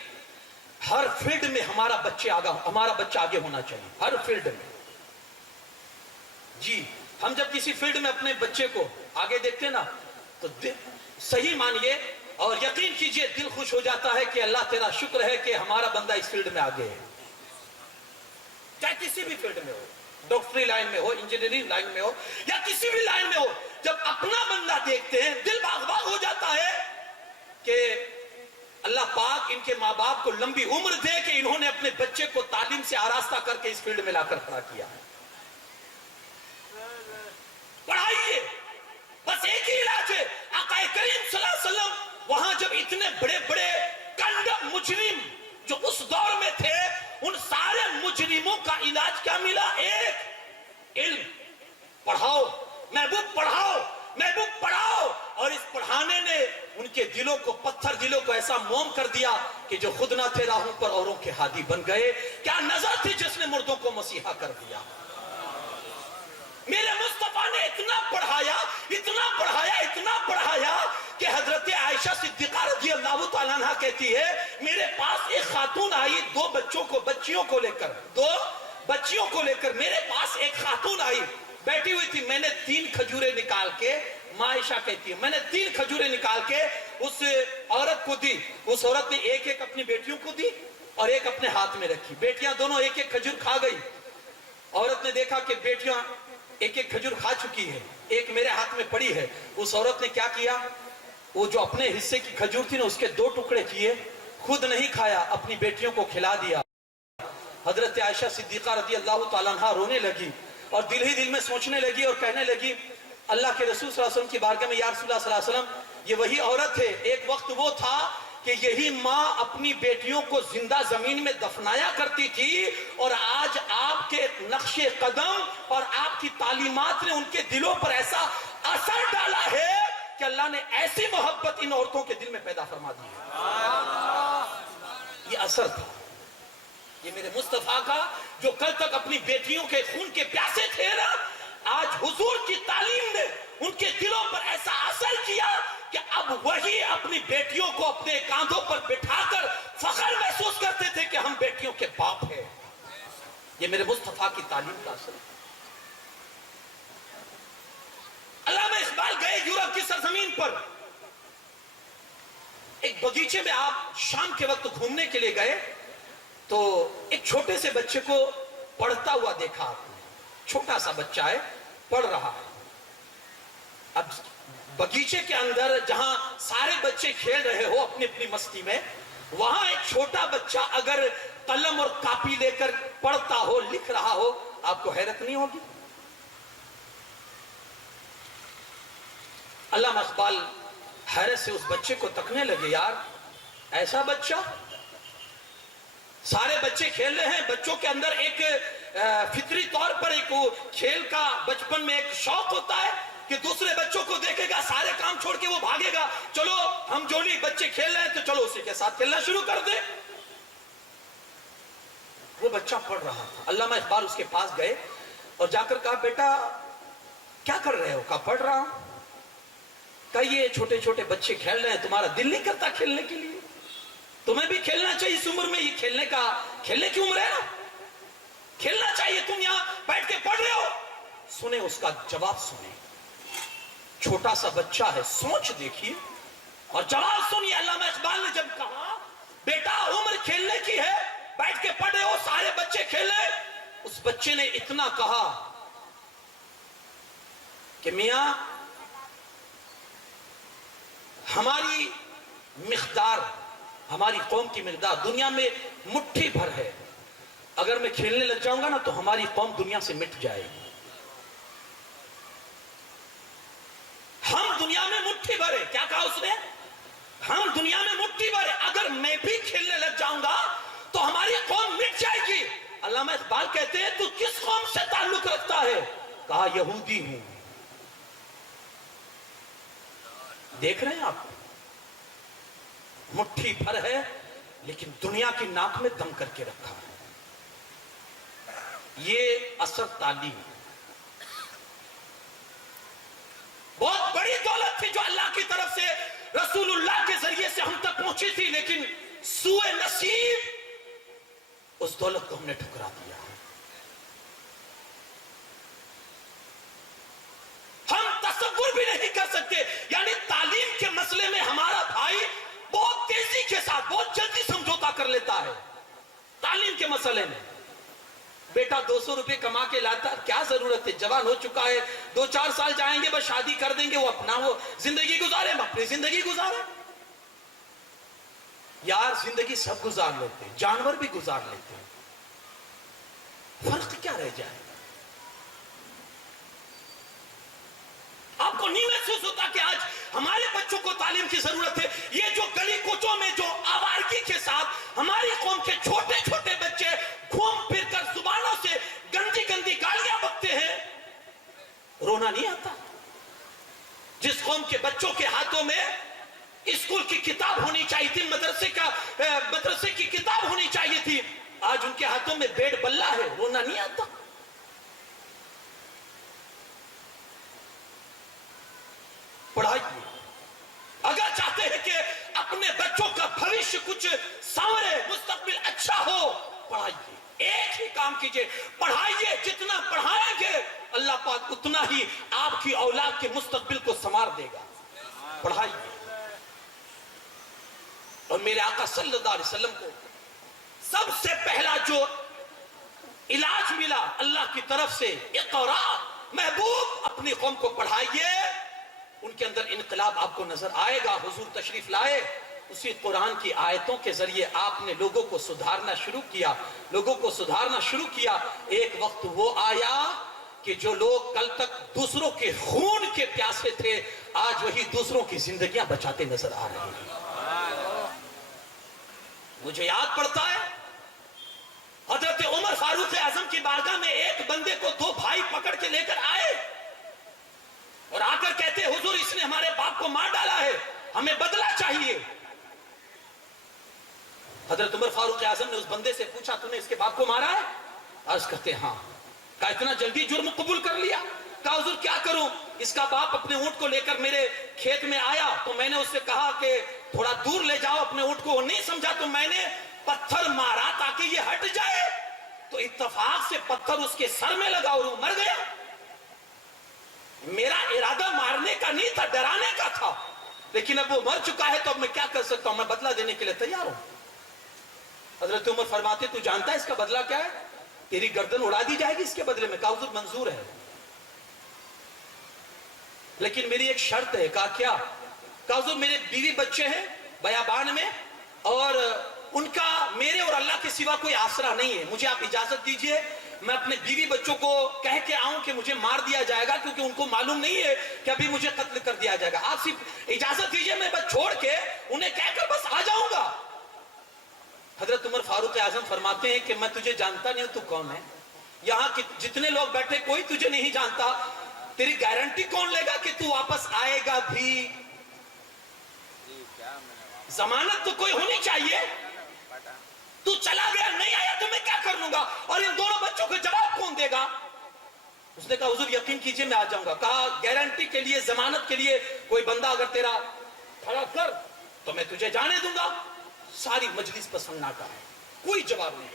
ہر فیلڈ میں ہمارا بچہ آگے ہونا چاہیے، ہر فیلڈ میں. جی ہم جب کسی فیلڈ میں اپنے بچے کو آگے دیکھتے نا تو صحیح مانیے اور یقین کیجئے دل خوش ہو جاتا ہے کہ اللہ تیرا شکر ہے کہ ہمارا بندہ اس فیلڈ میں آگے ہے. چاہے کسی بھی فیلڈ میں ہو، ڈاکٹری لائن میں ہو، انجینئرنگ لائن میں ہو یا کسی بھی لائن میں ہو، جب اپنا بندہ دیکھتے ہیں دل باغ باغ ہو جاتا ہے کہ اللہ پاک ان کے ماں باپ کو لمبی عمر دے کہ انہوں نے اپنے بچے کو تعلیم سے آراستہ کر کے اس فیلڈ میں لا کر کھڑا کیا. پڑھائیے، بس ایک ہی علاج ہے. آقا کریم صلی اللہ علیہ وسلم وہاں جب اتنے بڑے بڑے کنڈم مجرم جو اس دور میں تھے، ان سارے مجرموں کا علاج کیا ملا؟ ایک علم. پڑھاؤ محبوب، پڑھاؤ محبوب، پڑھاؤ. اور اس پڑھانے نے ان کے دلوں کو، پتھر دلوں کو ایسا موم کر دیا کہ جو خود نہ تھے راہوں پر اوروں کے ہادی بن گئے. کیا نظر تھی جس نے مردوں کو مسیحا کر دیا. میرے مصطفیٰ نے اتنا پڑھایا، اتنا پڑھایا، اتنا پڑھایا کہ حضرت عائشہ صدیقہ رضی اللہ تعالیٰ عنہ کہتی ہے میرے پاس ایک خاتون آئی دو بچیوں کو لے کر میرے پاس ایک خاتون آئی، بیٹھی ہوئی تھی. میں نے 3 کھجوریں نکال کے، ماں عائشہ کہتی ہے میں نے 3 کھجوریں نکال کے اس عورت کو دی. اس عورت نے ایک ایک اپنی بیٹیوں کو دی اور ایک اپنے ہاتھ میں رکھی. بیٹیاں دونوں ایک ایک کھجور کھا گئی. عورت نے دیکھا کہ بیٹیاں ایک ایک کھجور کھا چکی ہے، ایک میرے ہاتھ میں پڑی ہے. اس عورت نے کیا کیا؟ وہ جو اپنے حصے کی کھجور تھی نا اس کے 2 ٹکڑے کیے، خود نہیں کھایا، اپنی بیٹیوں کو کھلا دیا. حضرت عائشہ صدیقہ رضی اللہ تعالیٰ عنہ رونے لگی اور دل ہی دل میں سوچنے لگی اور کہنے لگی اللہ کے رسول صلی اللہ علیہ وسلم کی بارگاہ میں، یا رسول اللہ صلی اللہ علیہ وسلم، یہ وہی عورت ہے، ایک وقت وہ تھا کہ یہی ماں اپنی بیٹیوں کو زندہ زمین میں دفنایا کرتی تھی، اور آج آپ کے نقش قدم اور آپ کی تعلیمات نے ان کے دلوں پر ایسا اثر ڈالا ہے کہ اللہ نے ایسی محبت ان عورتوں کے دل میں پیدا فرما دی ہے۔ یہ اثر تھا، یہ میرے مصطفیٰ کا، جو کل تک اپنی بیٹیوں کے خون کے پیاسے تھے نا، آج حضور کی تعلیم نے ان کے دلوں پر ایسا اثر کیا کہ اب وہی اپنی بیٹیوں کو اپنے کاندھوں پر بٹھا کر فخر محسوس کرتے تھے کہ ہم بیٹیوں کے باپ ہیں۔ یہ میرے مصطفیٰ کی تعلیم کا اثر ہے۔ علامہ اقبال گئے یورپ کی سرزمین پر، ایک بغیچے میں آپ شام کے وقت گھومنے کے لیے گئے تو ایک چھوٹے سے بچے کو پڑھتا ہوا دیکھا آپ نے، چھوٹا سا بچہ ہے، پڑھ رہا ہے۔ اب بغیچے کے اندر جہاں سارے بچے کھیل رہے ہو اپنی اپنی مستی میں، وہاں ایک چھوٹا بچہ اگر قلم اور کاپی لے کر پڑھتا ہو، لکھ رہا ہو، آپ کو حیرت نہیں ہوگی؟ علامہ اقبال حیرت سے اس بچے کو تکنے لگے، یار ایسا بچہ، سارے بچے کھیل رہے ہیں، بچوں کے اندر ایک فطری طور پر ایک کھیل کا بچپن میں ایک شوق ہوتا ہے کہ دوسرے بچوں کو دیکھے گا، سارے کام چھوڑ کے وہ بھاگے گا، چلو ہم جو نہیں بچے کھیل رہے ہیں تو چلو اسی کے ساتھ کھیلنا شروع کر دیں۔ وہ بچہ پڑھ رہا تھا، علامہ اقبال اس کے پاس گئے اور جا کر کہا، بیٹا کیا کر رہے ہو؟ کہا پڑھ رہا ہوں۔ کہا یہ چھوٹے چھوٹے بچے کھیل رہے ہیں، تمہارا دل نہیں کرتا کھیلنے کے لیے؟ تمہیں بھی کھیلنا چاہیے اس عمر میں، یہ کھیلنے کی عمر ہے نا، کھیلنا چاہیے، تم یہاں بیٹھ کے پڑھ رہے ہو۔ سنیں اس کا جواب، سنیں، چھوٹا سا بچہ ہے، سوچ دیکھیے اور جواب سنیے۔ علامہ اقبال نے جب کہا بیٹا عمر کھیلنے کی ہے، بیٹھ کے پڑھ رہے ہو، سارے بچے کھیلے، اس بچے نے اتنا کہا کہ میاں ہماری مقدار، ہماری قوم کی مقدار دنیا میں مٹھی بھر ہے، اگر میں کھیلنے لگ جاؤں گا نا تو ہماری قوم دنیا سے مٹ جائے گی۔ ہم دنیا میں مٹھی بھر ہے، کیا کہا اس نے؟ ہم دنیا میں مٹھی بھر ہے، اگر میں بھی کھیلنے لگ جاؤں گا تو ہماری قوم مٹ جائے گی۔ علامہ اقبال کہتے ہیں تو کس قوم سے تعلق رکھتا ہے؟ کہا یہودی ہوں۔ دیکھ رہے ہیں آپ، مٹھی بھر ہے لیکن دنیا کی ناک میں دم کر کے رکھا ہے۔ یہ اثر تعلیم، بہت بڑی دولت تھی جو اللہ کی طرف سے رسول اللہ کے ذریعے سے ہم تک پہنچی تھی، لیکن سوء نصیب اس دولت کو ہم نے ٹھکرا دیا۔ ہم تصور بھی نہیں کر سکتے، یعنی تعلیم کے مسئلے میں ہمارا بھائی بہت تیزی کے ساتھ بہت جلدی سمجھوتا کر لیتا ہے۔ تعلیم کے مسئلے میں بیٹا 200 روپے کما کے لاتا، کیا ضرورت ہے، جوان ہو چکا ہے، 2-4 سال جائیں گے بس شادی کر دیں گے، وہ اپنا وہ زندگی گزارے، ہم اپنی زندگی گزارے۔ یار زندگی سب گزار لیتے ہیں، جانور بھی گزار لیتے ہیں، فرق کیا رہ جائے؟ آپ کو نہیں محسوس ہوتا کہ آج ہمارے بچوں کو تعلیم کی ضرورت ہے؟ یہ جو گلی کوچوں میں جو آوارگی کے ساتھ ہماری قوم کے چھوٹے چھوٹے بچے گھوم پھر کر زبانوں سے گندی گندی گالیاں بکتے ہیں، رونا نہیں آتا؟ جس قوم کے بچوں کے ہاتھوں میں اسکول کی کتاب ہونی چاہیے تھی، مدرسے کی کتاب ہونی چاہیے تھی، آج ان کے ہاتھوں میں بیڈ بلہ ہے، رونا نہیں آتا؟ پڑھائیے، اگر چاہتے ہیں کہ اپنے بچوں کا بھوشیہ کچھ سنورے، مستقبل اچھا ہو، پڑھائیے، ایک ہی کام کیجئے، پڑھائیے، جتنا پڑھائیں گے اللہ پاک اتنا ہی آپ کی اولاد کے مستقبل کو سنوار دے گا۔ پڑھائیے۔ اور میرے آقا صلی اللہ علیہ وسلم کو سب سے پہلا جو علاج ملا اللہ کی طرف سے، اقرا، محبوب اپنی قوم کو پڑھائیے، ان کے اندر انقلاب آپ کو نظر آئے گا۔ حضور تشریف لائے، اسی قرآن کی آیتوں کے ذریعے آپ نے لوگوں کو سدھارنا شروع کیا، لوگوں کو سدھارنا شروع کیا۔ ایک وقت وہ آیا کہ جو لوگ کل تک دوسروں کے خون کے پیاسے تھے آج وہی دوسروں کی زندگیاں بچاتے نظر آ رہے ہیں. مجھے یاد پڑتا ہے حضرت عمر فاروق اعظم کی بارگاہ میں ایک بندے کو دو بھائی پکڑ کے لے کر آئے اور آ کر کہتے حضور اس نے ہمارے باپ کو مار ڈالا ہے, ہمیں بدلہ چاہیے. حضرت عمر فاروق اعظم نے اس بندے سے پوچھا تو نے اس کے باپ کو مارا ہے؟ عرض کرتے ہاں. کہا اتنا جلدی جرم قبول کر لیا؟ کہا حضور کیا کروں, اس کا باپ اپنے اونٹ کو لے کر میرے کھیت میں آیا تو میں نے اس سے کہا کہ تھوڑا دور لے جاؤ اپنے اونٹ کو, وہ نہیں سمجھا تو میں نے پتھر مارا تاکہ یہ ہٹ جائے, تو اتفاق سے پتھر اس کے سر میں لگا اور وہ مر گیا. میرا ارادہ مارنے کا نہیں تھا, ڈرانے کا تھا, لیکن اب وہ مر چکا ہے تو اب میں کیا کر سکتا ہوں, میں بدلہ دینے کے لیے تیار ہوں. حضرت عمر فرماتے تو جانتا ہے اس کا بدلہ کیا ہے؟ تیری گردن اڑا دی جائے گی اس کے بدلے میں. کہا حضور منظور ہے, لیکن میری ایک شرط ہے. کہا کیا؟ کہا حضور میرے بیوی بچے ہیں بیابان میں اور ان کا میرے اور اللہ کے سوا کوئی آسرا نہیں ہے, مجھے آپ اجازت دیجئے میں اپنے بیوی بچوں کو کہہ کے آؤں کہ مجھے مار دیا جائے گا, کیونکہ ان کو معلوم نہیں ہے کہ ابھی مجھے قتل کر دیا جائے گا. آپ صرف اجازت دیجئے میں بس چھوڑ کے انہیں کہہ کر بس آ جاؤں گا. حضرت عمر فاروق اعظم فرماتے ہیں کہ میں تجھے جانتا نہیں ہوں, تو کون ہے؟ یہاں جتنے لوگ بیٹھے کوئی تجھے نہیں جانتا, تیری گارنٹی کون لے گا کہ تو واپس آئے گا بھی؟ ضمانت تو کوئی ہونی چاہیے. تو چلا گیا نہیں آیا تو میں کیا کر لوں گا, اور ان دونوں بچوں کو جواب کون دے گا؟ اس نے کہا حضور یقین کیجئے میں آ جاؤں گا. کہا گارنٹی کے لیے ضمانت کے لیے کوئی بندہ اگر تیرا کھڑا کر تو میں تجھے جانے دوں گا. ساری مجلس پر سناٹا ہے, کوئی جواب نہیں.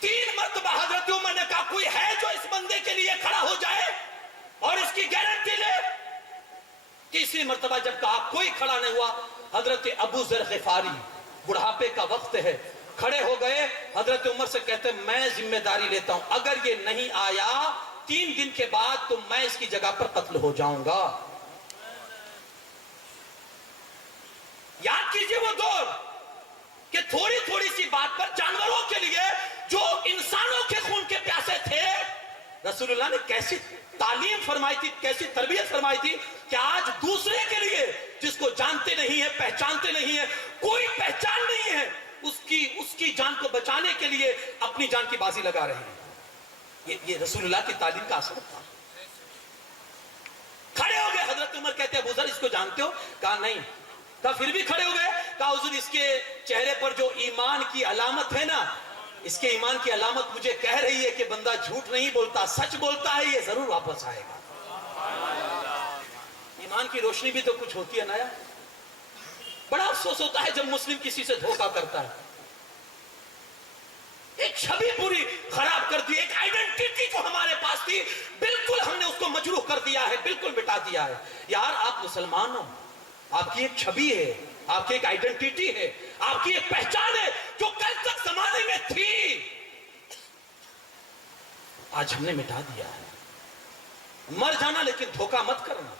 3 مرتبہ حضرت عمر نے کہا کوئی ہے جو اس بندے کے لیے کھڑا ہو جائے اور اس کی گارنٹی لے؟ تیسری مرتبہ جب کہا کوئی کھڑا نہیں ہوا, حضرت ابو ذر غفاری, بڑھاپے کا وقت ہے, کھڑے ہو گئے. حضرت عمر سے کہتے میں ذمہ داری لیتا ہوں, اگر یہ نہیں آیا 3 دن کے بعد تو میں اس کی جگہ پر قتل ہو جاؤں گا. یاد کیجئے وہ دور کہ تھوڑی تھوڑی سی بات پر جانوروں کے لیے جو انسانوں کے خون کے پیاسے تھے, رسول اللہ نے کیسی تعلیم فرمائی تھی, کیسی تربیت فرمائی تھی کہ آج دوسرے کے لیے جس کو جانتے نہیں ہیں, پہچانتے نہیں ہیں, کوئی پہچان نہیں ہے, اس کی جان کو بچانے کے لیے اپنی جان کی بازی لگا رہے ہیں. یہ رسول اللہ کی تعلیم کا اثر تھا. کھڑے ہو گئے. حضرت عمر کہتے ہیں ابو ذر اس کو جانتے ہو؟ کہا نہیں. کہا پھر بھی کھڑے ہو گئے. کہا حضور اس کے چہرے پر جو ایمان کی علامت ہے نا, اس کے ایمان کی علامت مجھے کہہ رہی ہے کہ بندہ جھوٹ نہیں بولتا, سچ بولتا ہے, یہ ضرور واپس آئے گا. ایمان کی روشنی بھی تو کچھ ہوتی ہے نا یار. بڑا افسوس ہوتا ہے جب مسلم کسی سے دھوکہ کرتا ہے. ایک چھوی پوری خراب کر دی, ایک آئیڈینٹی جو ہمارے پاس تھی بالکل ہم نے اس کو مجروح کر دیا ہے, بالکل مٹا دیا ہے. یار آپ مسلمان ہو, آپ کی ایک چھوی ہے, آپ کی ایک آئیڈینٹی ہے, آپ کی ایک پہچان ہے جو کل تک زمانے میں تھی, آج ہم نے مٹا دیا ہے. مر جانا لیکن دھوکہ مت کرنا.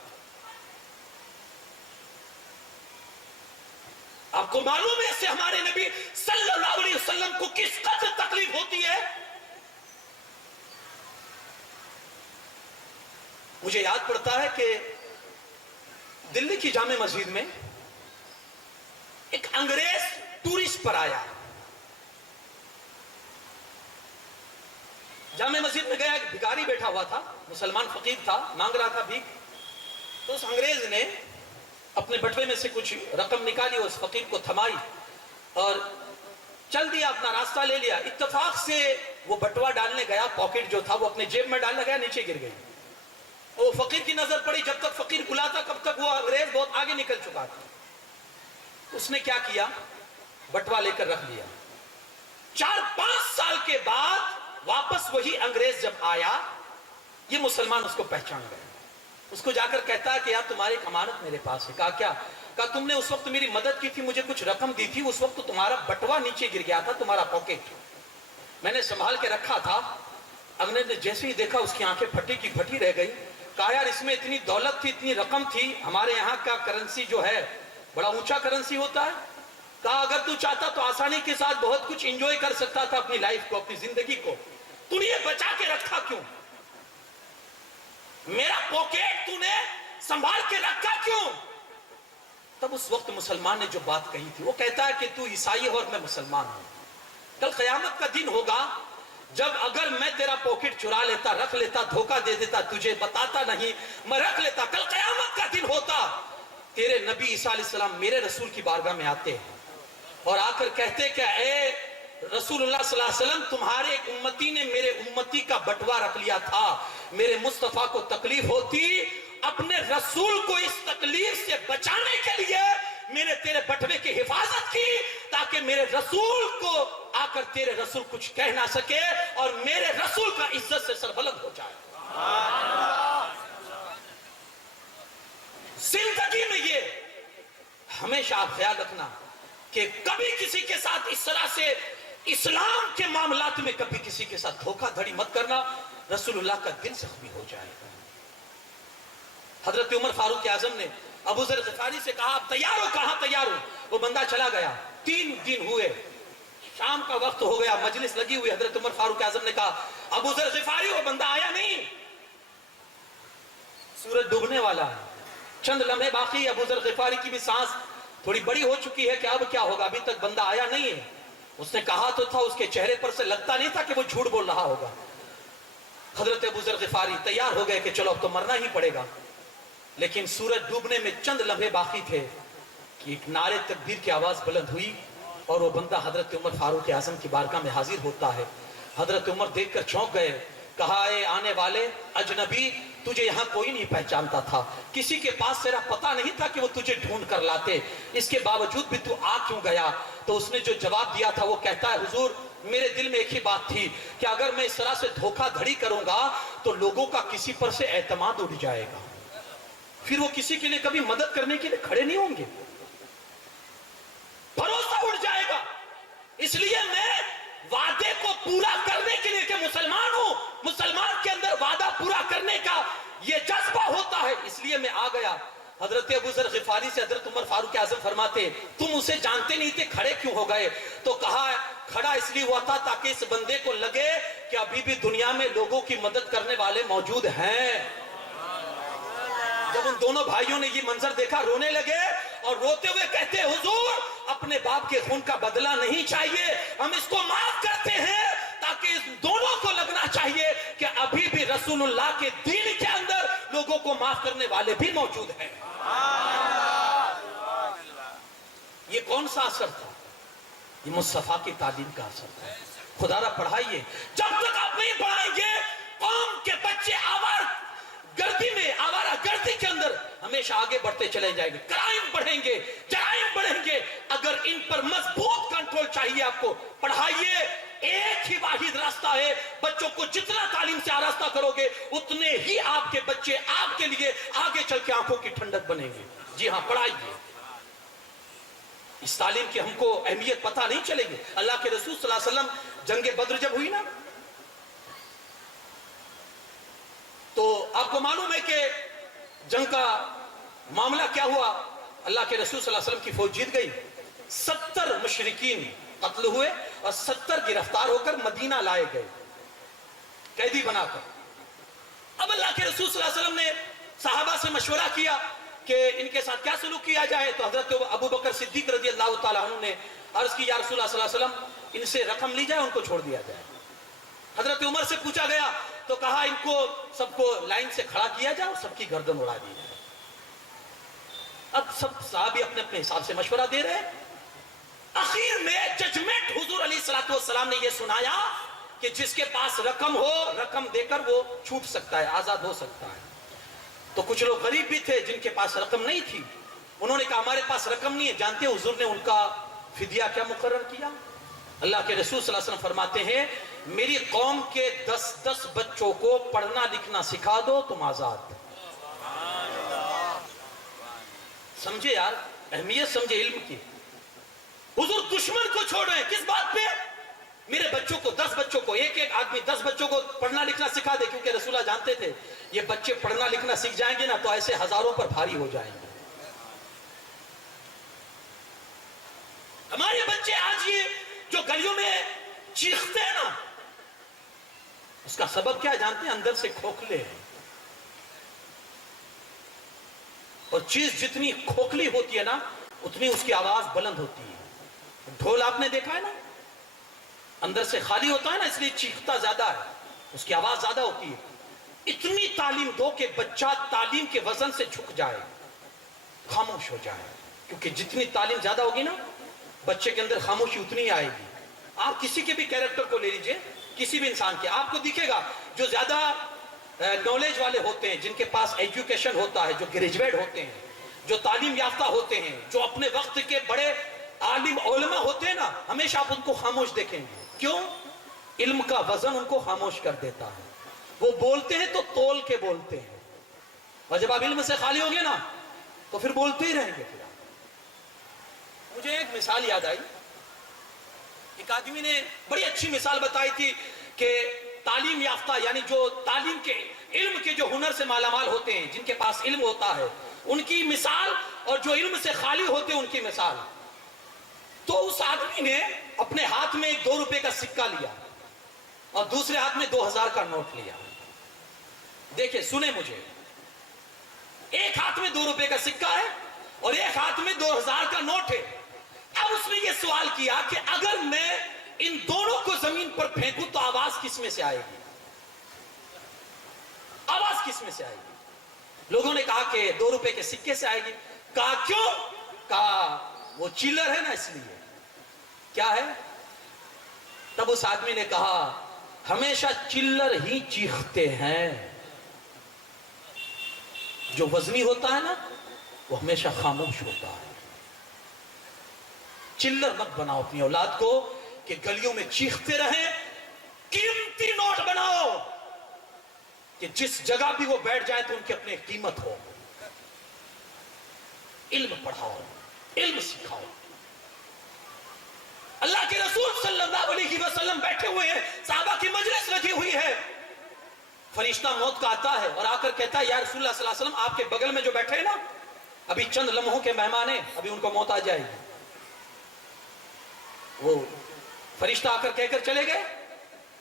آپ کو معلوم ہے اس سے ہمارے نبی صلی اللہ علیہ وسلم کو کس قدر تکلیف ہوتی ہے. مجھے یاد پڑتا ہے کہ دلی کی جامع مسجد میں ایک انگریز ٹورسٹ پر آیا. جامع مسجد میں گیا, ایک بھکاری بیٹھا ہوا تھا, مسلمان فقیر تھا, مانگ رہا تھا بھیک. تو اس انگریز نے اپنے بٹوے میں سے کچھ رقم نکالی, اس فقیر کو تھمائی اور چل دیا, اپنا راستہ لے لیا. اتفاق سے وہ بٹوا ڈالنے گیا, پاکٹ جو تھا وہ اپنے جیب میں ڈالنے گیا, نیچے گر گئی. وہ فقیر کی نظر پڑی, جب تک فقیر بلاتا کب تک وہ انگریز بہت آگے نکل چکا تھا. اس نے کیا کیا, بٹوا لے کر رکھ لیا. 4-5 سال کے بعد واپس وہی انگریز جب آیا, یہ مسلمان اس کو پہچان گئے. اس کو جا کر کہتا ہے کہ یار تمہاری ایک امانت میرے پاس ہے. کہا کیا؟ کہا تم نے اس وقت میری مدد کی تھی, مجھے کچھ رقم دی تھی, اس وقت تمہارا بٹوا نیچے گر گیا تھا, تمہارا پاکٹ میں نے سنبھال کے رکھا تھا. انگریز نے جیسے ہی دیکھا اس کی آنکھیں پھٹی کی پھٹی رہ گئی. کہا یار اس میں اتنی دولت تھی, اتنی رقم تھی, ہمارے یہاں کا کرنسی جو ہے بڑا اونچا کرنسی ہوتا ہے. کہا اگر تو چاہتا تو آسانی کے ساتھ بہت کچھ انجوائے کر سکتا تھا اپنی لائف کو, اپنی زندگی کو, تو نے یہ بچا کے رکھا کیوں؟ میرا پاکٹ تو نے سنبھال کے رکھا کیوں؟ تب اس وقت مسلمان نے جو بات کہی تھی، وہ کہتا ہے کہ تو عیسائی ہے اور میں مسلمان ہوں. کل قیامت کا دن ہوگا جب اگر میں تیرا پاکٹ چرا لیتا، رکھ لیتا، دھوکہ دے دیتا، تجھے بتاتا نہیں، میں رکھ لیتا، کل قیامت کا دن ہوتا، تیرے نبی عیسیٰ علیہ السلام میرے رسول کی بارگاہ میں آتے ہیں اور آ کر کہتے کہ اے رسول اللہ صلی اللہ علیہ وسلم، تمہارے امتی نے میرے امتی کا بٹوا رکھ لیا تھا، میرے مصطفیٰ کو تکلیف ہوتی، اپنے رسول کو اس تکلیف سے بچانے کے لیے میں نے تیرے بٹوے کی حفاظت کی تاکہ میرے رسول کو آ کر تیرے رسول کچھ کہہ نہ سکے اور میرے رسول کا عزت سے سربلند ہو جائے. زندگی میں یہ ہمیشہ آپ خیال رکھنا کہ کبھی کسی کے ساتھ اس طرح سے اسلام کے معاملات میں کبھی کسی کے ساتھ دھوکہ دھڑی مت کرنا، رسول اللہ کا دل زخمی ہو جائے گا. حضرت عمر فاروق اعظم نے ابو ذر غفاری سے کہا آپ تیار ہو؟ کہاں تیار ہو؟ وہ بندہ چلا گیا. 3 دن ہوئے، شام کا وقت ہو گیا، مجلس لگی ہوئی. حضرت عمر فاروق اعظم نے کہا ابو ذر غفاری وہ بندہ آیا نہیں، سورج ڈوبنے والا ہے، چند لمحے باقی. ابو ذر غفاری کی بھی سانس تھوڑی بڑی ہو چکی ہے کہ اب کیا ہوگا، ابھی تک بندہ آیا نہیں ہے. اس نے کہا تو تھا، اس کے چہرے پر سے لگتا نہیں تھا کہ وہ جھوٹ بول رہا ہوگا. حضرت ابو ذر غفاری تیار ہو گئے کہ چلو اب تو مرنا ہی پڑے گا. لیکن سورج ڈوبنے میں چند لمحے باقی تھے کہ ایک نعرے تکبیر کی آواز بلند ہوئی اور وہ بندہ حضرت عمر فاروق اعظم کی بارگاہ میں حاضر ہوتا ہے. حضرت عمر دیکھ کر چونک گئے. کہا اے آنے والے اجنبی، تجھے یہاں کوئی نہیں پہچانتا تھا، کسی کے پاس تیرا پتہ نہیں تھا کہ وہ تجھے ڈھونڈ کر لاتے، اس کے باوجود بھی تو آ کیوں گیا؟ تو اس نے جو جواب دیا تھا وہ کہتا ہے حضور میرے دل میں ایک ہی بات تھی کہ اگر میں اس طرح سے دھوکہ دھڑی کروں گا تو لوگوں کا کسی پر سے اعتماد اٹھ جائے گا، پھر وہ کسی کے لیے کبھی مدد کرنے کے لیے کھڑے نہیں ہوں گے، بھروسہ اٹھ جائے گا. اس لیے میں وعدے کو پورا کرنے کے لیے کہ مسلمان ہوں، مسلمان کے اندر وعدہ پورا کرنے کا یہ جذبہ ہوتا ہے، اس لیے میں آ گیا. حضرت ابو ذر غفاری سے حضرت عمر فاروق اعظم فرماتے تم اسے جانتے نہیں تھے، کھڑے کیوں ہو گئے؟ تو کہا کھڑا اس لیے ہوا تھا تاکہ اس بندے کو لگے کہ ابھی بھی دنیا میں لوگوں کی مدد کرنے والے موجود ہیں. جب ان دونوں بھائیوں نے یہ منظر دیکھا رونے لگے اور روتے ہوئے کہتے حضور اپنے باپ کے خون کا بدلہ نہیں چاہیے، ہم اس کو معاف کرتے ہیں تاکہ اس دونوں کو لگنا چاہیے کہ ابھی بھی رسول اللہ کے دین کے اندر لوگوں کو معاف کرنے والے بھی موجود ہیں. یہ کون سا اثر تھا؟ یہ مصطفیٰ کی تعلیم کا اثر تھا. خدا را پڑھائیے، جب تک آپ نہیں پڑھائیں گے قوم کے بچے آوارہ گردی کے اندر ہمیشہ آگے بڑھتے چلے جائیں گے، کرائم بڑھیں گے، جرائم بڑھیں گے. اگر ان پر مضبوط کنٹرول چاہیے آپ کو، پڑھائیے. ایک ہی واحد راستہ ہے، بچوں کو جتنا تعلیم سے آراستہ کرو گے اتنے ہی آپ کے بچے آپ کے لیے آگے چل کے آنکھوں کی ٹھنڈک بنیں گے. جی ہاں پڑھائیے. اس تعلیم کی ہم کو اہمیت پتہ نہیں چلے گی. اللہ کے رسول صلی اللہ علیہ وسلم جنگ بدر جب ہوئی نا تو آپ کو معلوم ہے کہ جنگ کا معاملہ کیا ہوا. اللہ کے رسول صلی اللہ علیہ وسلم کی فوج جیت گئی، 70 مشرکین قتل ہوئے اور 70 گرفتار ہو کر مدینہ لائے گئے قیدی بنا کر. اب اللہ کے رسول صلی اللہ علیہ وسلم نے صحابہ سے مشورہ کیا کہ ان کے ساتھ کیا سلوک کیا جائے. تو حضرت ابو بکر صدیق رضی اللہ تعالیٰ عنہ نے عرض کی یا رسول اللہ صلی اللہ علیہ وسلم ان سے رقم لی جائے، ان کو چھوڑ دیا جائے. حضرت عمر سے پوچھا گیا تو کہا ان کو سب کو لائن سے کھڑا کیا جائے اور سب کی گردن اڑا دی جائے. اب سب صحابی اپنے اپنے حساب سے مشورہ دے رہے ہیں. اخیر میں ججمنٹ حضور علیہ الصلوۃ والسلام نے یہ سنایا کہ جس کے پاس رقم ہو رقم دے کر وہ چھوٹ سکتا ہے، آزاد ہو سکتا ہے. تو کچھ لوگ غریب بھی تھے جن کے پاس رقم نہیں تھی، انہوں نے کہا ہمارے پاس رقم نہیں ہے. جانتے ہیں حضور نے ان کا فدیہ کیا مقرر کیا؟ اللہ کے رسول صلی اللہ علیہ وسلم فرماتے ہیں میری قوم کے 10 بچوں کو پڑھنا لکھنا سکھا دو تم آزاد. سمجھے یار، اہمیت سمجھے علم کی. حضور دشمن کو چھوڑ رہے ہیں کس بات پہ؟ میرے بچوں کو 10 بچوں کو ایک آدمی 10 بچوں کو پڑھنا لکھنا سکھا دے، کیونکہ رسول اللہ جانتے تھے یہ بچے پڑھنا لکھنا سیکھ جائیں گے نا تو ایسے ہزاروں پر بھاری ہو جائیں گے. ہمارے بچے آج یہ جو گلیوں میں چیختے ہیں نا اس کا سبب کیا جانتے ہیں؟ اندر سے کھوکھلے ہیں. اور چیز جتنی کھوکھلی ہوتی ہے نا اتنی اس کی آواز بلند ہوتی ہے. ڈھول آپ نے دیکھا ہے نا اندر سے خالی ہوتا ہے نا اس لیے چیختا زیادہ ہے, اس کی آواز زیادہ ہوتی ہے. اتنی تعلیم دو کہ بچہ تعلیم کے وزن سے جھک جائے, خاموش ہو جائے, کیونکہ جتنی تعلیم زیادہ ہوگی نا بچے کے اندر خاموشی اتنی آئے گی. آپ کسی کے بھی کیریکٹر کو لے لیجئے, کسی بھی انسان کے, آپ کو دکھے گا جو زیادہ نالج والے ہوتے ہیں, جن کے پاس ایجوکیشن ہوتا ہے, جو گریجویٹ ہوتے ہیں, جو تعلیم یافتہ ہوتے ہیں, جو اپنے وقت کے بڑے عالم علماء ہوتے ہیں نا, ہمیشہ آپ ان کو خاموش دیکھیں گے. کیوں؟ علم کا وزن ان کو خاموش کر دیتا ہے. وہ بولتے ہیں تو تول کے بولتے ہیں, اور جب آپ علم سے خالی ہوگے نا تو پھر بولتے ہی رہیں گے. پھر مجھے ایک مثال یاد آئی, ایک آدمی نے بڑی اچھی مثال بتائی تھی کہ تعلیم یافتہ یعنی جو تعلیم کے علم کے جو ہنر سے مالا مال ہوتے ہیں, جن کے پاس علم ہوتا ہے, ان کی مثال, اور جو علم سے خالی ہوتے ہیں ان کی مثال. تو اس آدمی نے اپنے ہاتھ میں ایک 2 روپے کا سکہ لیا اور دوسرے ہاتھ میں 2000 کا نوٹ لیا. دیکھیں سنیں مجھے, ایک ہاتھ میں 2 روپے کا سکہ ہے اور ایک ہاتھ میں 2000 کا نوٹ ہے. اب اس نے یہ سوال کیا کہ اگر میں ان دونوں کو زمین پر پھینکوں تو آواز کس میں سے آئے گی؟ آواز کس میں سے آئے گی؟ لوگوں نے کہا کہ 2 روپے کے سکے سے آئے گی. کہا کیوں؟ کہا وہ چیلر ہے نا اس لیے. کیا ہے؟ تب اس آدمی نے کہا ہمیشہ چلر ہی چیختے ہیں, جو وزنی ہوتا ہے نا وہ ہمیشہ خاموش ہوتا ہے. چلر مت بناؤ اپنی اولاد کو کہ گلیوں میں چیختے رہیں. قیمتی نوٹ بناؤ کہ جس جگہ بھی وہ بیٹھ جائے تو ان کی اپنی قیمت ہو. علم پڑھاؤ, علم سکھاؤ. اللہ کے رسول صلی اللہ علیہ وسلم بیٹھے ہوئے ہیں, صحابہ کی مجلس لگی ہوئی ہے. فرشتہ موت کا آتا ہے اور آ کر کہتا ہے یا رسول اللہ صلی اللہ علیہ وسلم آپ کے بغل میں جو بیٹھے ہیں نا ابھی چند لمحوں کے مہمان ہیں, ابھی ان کو موت آ جائے گی. وہ فرشتہ آ کر کہہ کر چلے گئے.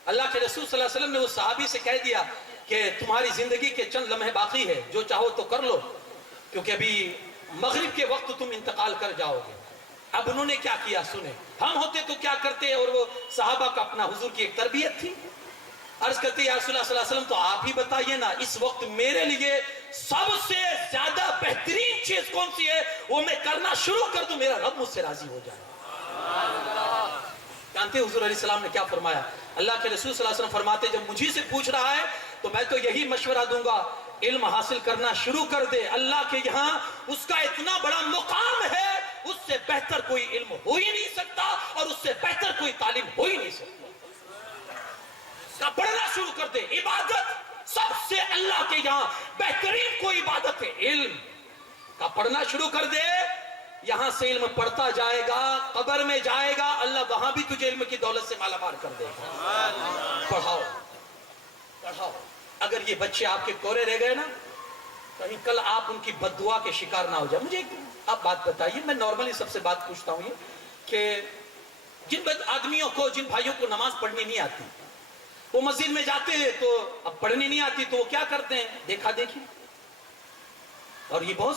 اللہ کے رسول صلی اللہ علیہ وسلم نے اس صحابی سے کہہ دیا کہ تمہاری زندگی کے چند لمحے باقی ہے, جو چاہو تو کر لو, کیونکہ ابھی مغرب کے وقت تم انتقال کر جاؤ گے. اب انہوں نے کیا کیا سنیں. ہم ہوتے تو کیا کرتے, اور وہ صحابہ کا اپنا حضور کی ایک تربیت تھی. عرض کرتے یا رسول اللہ صلی اللہ علیہ وسلم تو آپ ہی بتائیے نا اس وقت میرے لیے سب سے زیادہ بہترین چیز کون سی ہے, وہ میں کرنا شروع کر دوں, میرا رب مجھ سے راضی ہو جائے. جانتے ہیں حضور علیہ السلام نے کیا فرمایا؟ اللہ کے رسول صلی اللہ علیہ وسلم فرماتے جب مجھے سے پوچھ رہا ہے تو میں تو یہی مشورہ دوں گا, علم حاصل کرنا شروع کر دے. اللہ کے یہاں اس کا اتنا بڑا مقام ہے, اس سے بہتر کوئی علم ہو ہی نہیں سکتا اور اس سے بہتر کوئی تعلیم ہو ہی نہیں سکتا. پڑھنا شروع کر دے. عبادت سب سے اللہ کے یہاں بہترین کوئی عبادت ہے علم کا. پڑھنا شروع کر دے, یہاں سے علم پڑھتا جائے گا, قبر میں جائے گا, اللہ وہاں بھی تجھے علم کی دولت سے مالا مال کر دے گا. پڑھاؤ پڑھاؤ. اگر یہ بچے آپ کے کورے رہ گئے نا کہیں کل آپ ان کی بد دعا کے شکار نہ ہو جائے. مجھے آپ بات بتائیے, میں نارملی سب سے بات پوچھتا ہوں یہ کہ جن آدمیوں کو, جن بھائیوں کو نماز پڑھنی نہیں آتی, وہ مسجد میں جاتے ہیں تو اب پڑھنی نہیں آتی تو وہ کیا کرتے ہیں, دیکھا دیکھی. اور یہ بہت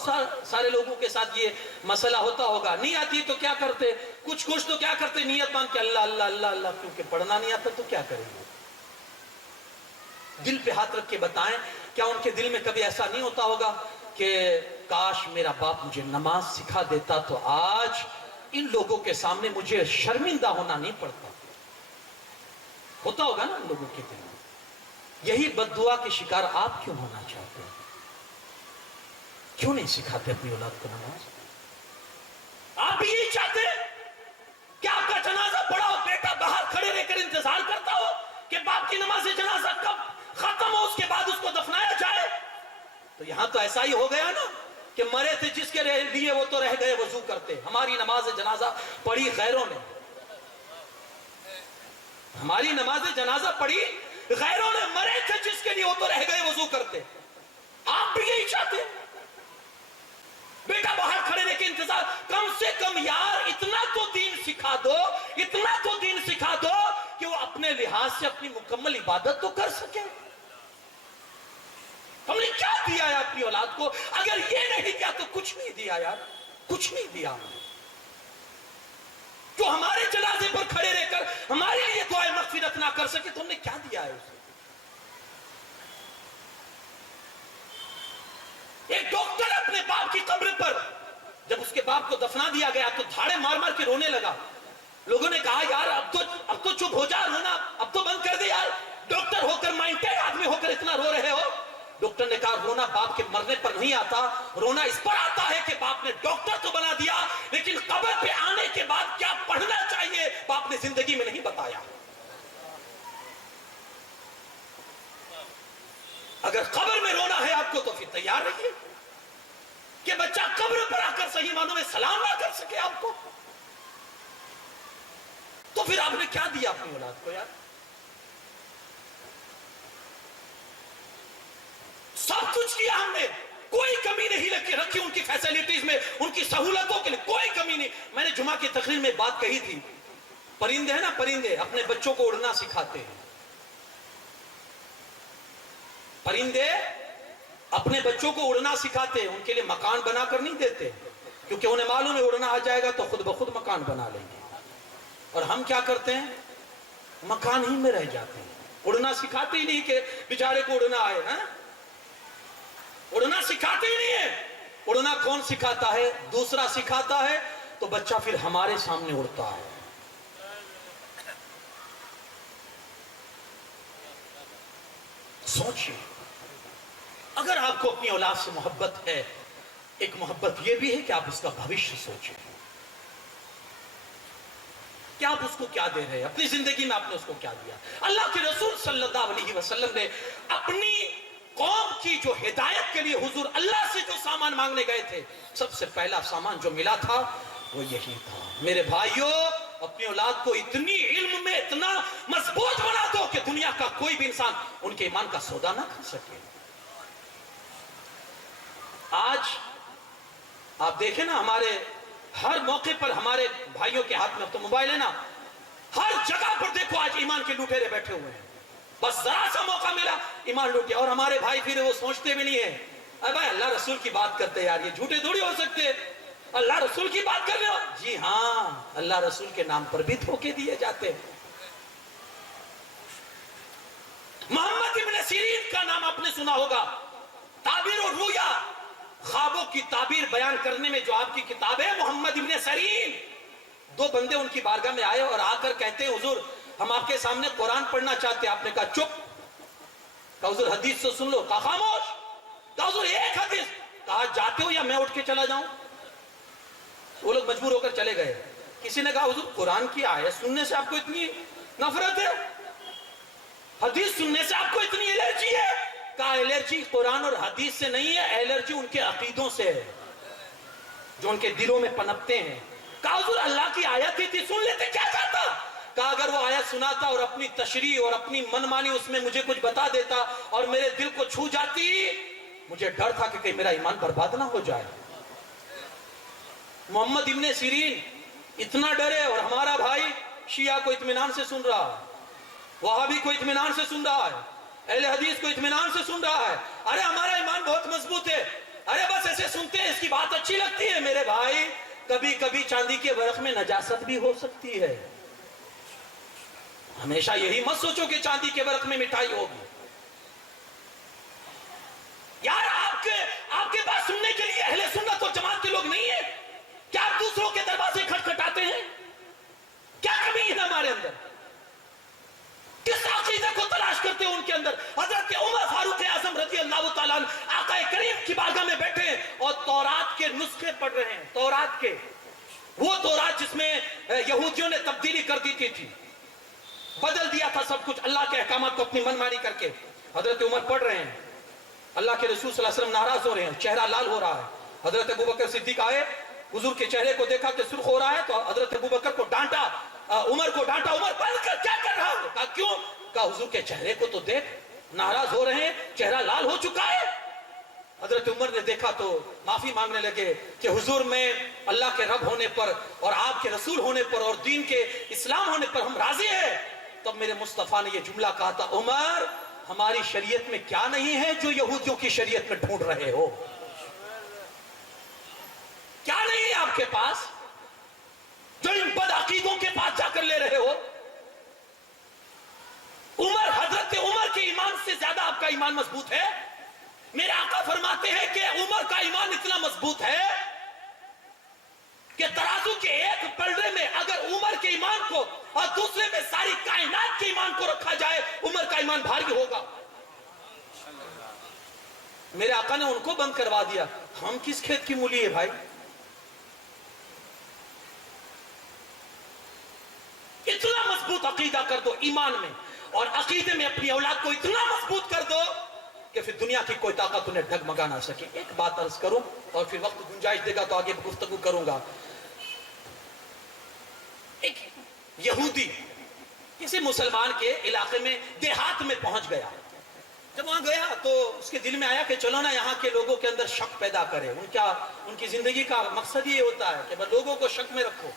سارے لوگوں کے ساتھ یہ مسئلہ ہوتا ہوگا. نہیں آتی تو کیا کرتے, کچھ تو کیا کرتے, نیت مان کے اللہ اللہ اللہ اللہ, کیونکہ پڑھنا نہیں آتا تو کیا کریں گے. دل پہ ہاتھ رکھ کے بتائیں, کیا ان کے دل میں کبھی ایسا نہیں ہوتا ہوگا کہ کاش میرا باپ مجھے نماز سکھا دیتا تو آج ان لوگوں کے سامنے مجھے شرمندہ ہونا نہیں پڑتا. ہوتا ہوگا نا ان لوگوں کے دل میں. یہی بد دعا کے شکار آپ کیوں ہونا چاہتے ہیں؟ کیوں نہیں سکھاتے اپنی اولاد کو نماز؟ آپ بھی یہی چاہتے ہیں کہ آپ کا جنازہ پڑا ہو, بیٹا باہر کھڑے رہ کر انتظار کرتا ہو کہ باپ کی نماز جنازہ کب ختم ہو, اس کے بعد اس کو دفنایا جائے. تو یہاں تو ایسا ہی ہو گیا نا کہ مرے تھے جس کے لیے وہ تو رہ گئے وضو کرتے. ہماری نماز جنازہ پڑھی غیروں نے, ہماری نماز جنازہ پڑھی غیروں نے, مرے تھے جس کے لیے وہ تو رہ گئے وضو کرتے. آپ بھی یہی چاہتے ہیں, بیٹا باہر کھڑے رہ کے انتظار. کم سے کم یار اتنا تو دین سکھا دو, اتنا تو دین سکھا دو کہ وہ اپنے لحاظ سے اپنی مکمل عبادت تو کر سکے. ہم نے کیا دیا ہے آپ اپنی اولاد کو. اگر یہ نہیں کیا تو کچھ نہیں دیا یار, کچھ نہیں دیا. جو ہمارے جنازے پر کھڑے رہ کر ہمارے لیے دعائے مغفرت نہ کر سکے تو ہم نے کیا دیا ہے اسے. ایک ڈاکٹر اپنے باپ کی قبر پر جب اس کے باپ کو دفنا دیا گیا تو دھاڑے مار مار کے رونے لگا. لوگوں نے کہا یار اب تو چپ ہو جا رونا, اب تو بند کر دے یار, ڈاکٹر ہو کر مائنڈیڈ آدمی ہو کر اتنا رو رہے ہو. ڈاکٹر نے کہا رونا باپ کے مرنے پر نہیں آتا, رونا اس پر آتا ہے کہ باپ نے ڈاکٹر تو بنا دیا لیکن قبر پہ آنے کے بعد کیا پڑھنا چاہیے باپ نے زندگی میں نہیں بتایا. اگر قبر میں رونا ہے آپ کو تو پھر تیار رہیے کہ بچہ قبر پر آ کر صحیح معنوں میں سلام نہ کر سکے آپ کو. تو پھر آپ نے کیا دیا اپنی اولاد کو یار. سب کچھ کیا ہم نے, کوئی کمی نہیں رکھی ان کی فیسلٹیز میں, ان کی سہولتوں کے لیے کوئی کمی نہیں. میں نے جمعہ کی تقریر میں بات کہی تھی, پرندے ہیں نا پرندے اپنے بچوں کو اڑنا سکھاتے ہیں. پرندے اپنے بچوں کو اڑنا سکھاتے ہیں, ان کے لیے مکان بنا کر نہیں دیتے کیونکہ انہیں معلوم ہے اڑنا آ جائے گا تو خود بخود مکان بنا لیں گے. اور ہم کیا کرتے ہیں, مکان ہی میں رہ جاتے ہیں, اڑنا سکھاتے ہی نہیں کہ بیچارے کو اڑنا آئے. اڑنا سکھاتے ہی نہیں ہے. اڑنا کون سکھاتا ہے, دوسرا سکھاتا ہے تو بچہ پھر ہمارے سامنے اڑتا ہے. سوچئے اگر آپ کو اپنی اولاد سے محبت ہے, ایک محبت یہ بھی ہے کہ آپ اس کا بھوشیہ سوچیں کہ آپ اس کو کیا دے رہے ہیں, اپنی زندگی میں آپ نے اس کو کیا دیا. اللہ کے رسول صلی اللہ علیہ وسلم نے اپنی قوم کی جو ہدایت کے لیے حضور اللہ سے جو سامان مانگنے گئے تھے, سب سے پہلا سامان جو ملا تھا وہ یہی تھا. میرے بھائیوں, اپنی اولاد کو اتنی علم میں اتنا مضبوط بنا دو کہ دنیا کا کوئی بھی انسان ان کے ایمان کا سودا نہ کر سکے. آج آپ دیکھیں نا, ہمارے ہر موقع پر ہمارے بھائیوں کے ہاتھ میں اب تو موبائل ہے نا, ہر جگہ پر دیکھو آج ایمان کے لٹیرے بیٹھے ہوئے ہیں. بس ذرا سا موقع ملا ایمان لوٹیا. اور ہمارے بھائی پھر وہ سوچتے بھی نہیں ہیں, ارے بھائی اللہ رسول کی بات کرتے یار, یہ جھوٹے تھوڑی ہو سکتے, اللہ رسول کی بات کر رہے ہو. جی ہاں, اللہ رسول کے نام پر بھی دھوکے دیے جاتے ہیں. محمد ابن سیرین کا نام آپ نے سنا ہوگا, تعبیر و رویا, خوابوں کی تعبیر بیان کرنے میں جو آپ کی کتاب ہے محمد ابن سیرین. دو بندے ان کی بارگاہ میں آئے اور آ کر کہتے ہیں حضور ہم آپ کے سامنے قرآن پڑھنا چاہتے ہیں. آپ نے کہا چپ. کہا حضور حدیث سے سن لو. کہا خاموش. کہا حضور ایک حدیث. کہا جاتے ہو یا میں اٹھ کے چلا جاؤں. وہ لوگ مجبور ہو کر چلے گئے. کسی نے کہا حضور قرآن کی آیت سننے سے آپ کو اتنی نفرت ہے, حدیث سننے سے آپ کو اتنی الرجی ہے. کہا الرجی قرآن اور حدیث سے نہیں ہے, الرجی ان کے عقیدوں سے ہے جو ان کے دلوں میں پنپتے ہیں. کہا حضور اللہ کی آیت ہی تھی, سن لیتے کیا چاہتا. کہا اگر وہ آیت سناتا اور اپنی تشریح اور اپنی منمانی اس میں مجھے کچھ بتا دیتا اور میرے دل کو چھو جاتی, مجھے ڈر تھا کہ کہیں میرا ایمان برباد نہ ہو جائے. محمد ابن سیرین اتنا ڈرے اور ہمارا بھائی شیعہ کو اطمینان سے سن رہا ہے, وہابی کو اطمینان سے سن رہا ہے, اہل حدیث کو اطمینان سے سن رہا ہے. ارے ہمارا ایمان بہت مضبوط ہے, ارے بس ایسے سنتے ہیں, اس کی بات اچھی لگتی ہے. میرے بھائی کبھی کبھی چاندی کے ورق میں نجاست بھی ہو سکتی ہے. ہمیشہ یہی مت سوچو کہ چاندی کے ورق میں مٹھائی ہوگی. یار آپ کے پاس سننے کے لیے اہل سنت اور جماعت کے لوگ نہیں ہیں کیا؟ آپ دوسروں کے دروازے کھٹکھٹاتے ہیں. کیا کمی ہے ہمارے اندر؟ کس عقیدے کو تلاش کرتے ہیں ان کے اندر؟ حضرت عمر فاروق اعظم رضی اللہ تعالیٰ عنہ آقا کریم کی بارگاہ میں بیٹھے ہیں اور تورات کے نسخے پڑھ رہے ہیں. تورات کے, وہ تورات جس میں یہودیوں نے تبدیلی کر دی تھی, بدل دیا تھا سب کچھ اللہ کے احکامات کو اپنی منمانی کر کے. حضرت عمر پڑھ رہے ہیں, اللہ کے رسول صلی اللہ علیہ وسلم ناراض ہو رہے ہیں, چہرہ لال ہو رہا ہے. حضرت ابوبکر صدیق آئے, حضور کے چہرے کو دیکھا کہ سرخ ہو رہا ہے تو حضرت ابوبکر کو ڈانٹا, عمر کو ڈانٹا. عمر بند کر, کیا کر رہا ہے؟ کہا کیوں؟ کہا حضور کے چہرے کو تو دیکھ, ناراض ہو رہے ہیں, چہرہ لال ہو چکا ہے. حضرت عمر نے دیکھا تو معافی مانگنے لگے کہ حضور میں اللہ کے رب ہونے پر اور آپ کے رسول ہونے پر اور دین کے اسلام ہونے پر ہم راضی ہیں. تب میرے مصطفیٰ نے یہ جملہ کہا تھا, عمر ہماری شریعت میں کیا نہیں ہے جو یہودیوں کی شریعت میں ڈھونڈ رہے ہو؟ کیا نہیں ہے آپ کے پاس جو ان بد عقیدوں کے پاس جا کر لے رہے ہو؟ حضرت عمر کے ایمان سے زیادہ آپ کا ایمان مضبوط ہے؟ میرے آقا فرماتے ہیں کہ عمر کا ایمان اتنا مضبوط ہے کہ ترازو کے ایک پلڑے میں اگر عمر کے ایمان کو اور دوسرے میں ساری کائنات کے ایمان کو رکھا جائے، عمر کا ایمان بھاری ہوگا۔ میرے آقا نے ان کو بند کروا دیا، ہم کس کھیت کی مولی ہے بھائی؟ اتنا مضبوط عقیدہ کر دو ایمان میں، اور عقیدے میں اپنی اولاد کو اتنا مضبوط کر دو کہ پھر دنیا کی کوئی طاقت انہیں ڈگمگا نہ سکے۔ ایک بات عرض کروں اور پھر وقت گنجائش دے گا تو آگے گفتگو کروں گا۔ ایک یہودی کسی مسلمان کے علاقے میں دیہات میں پہنچ گیا، جب وہاں گیا تو اس کے دل میں آیا کہ چلو نا یہاں کے لوگوں کے اندر شک پیدا کرے۔ ان کی زندگی کا مقصد یہ ہوتا ہے کہ لوگوں کو شک میں رکھو۔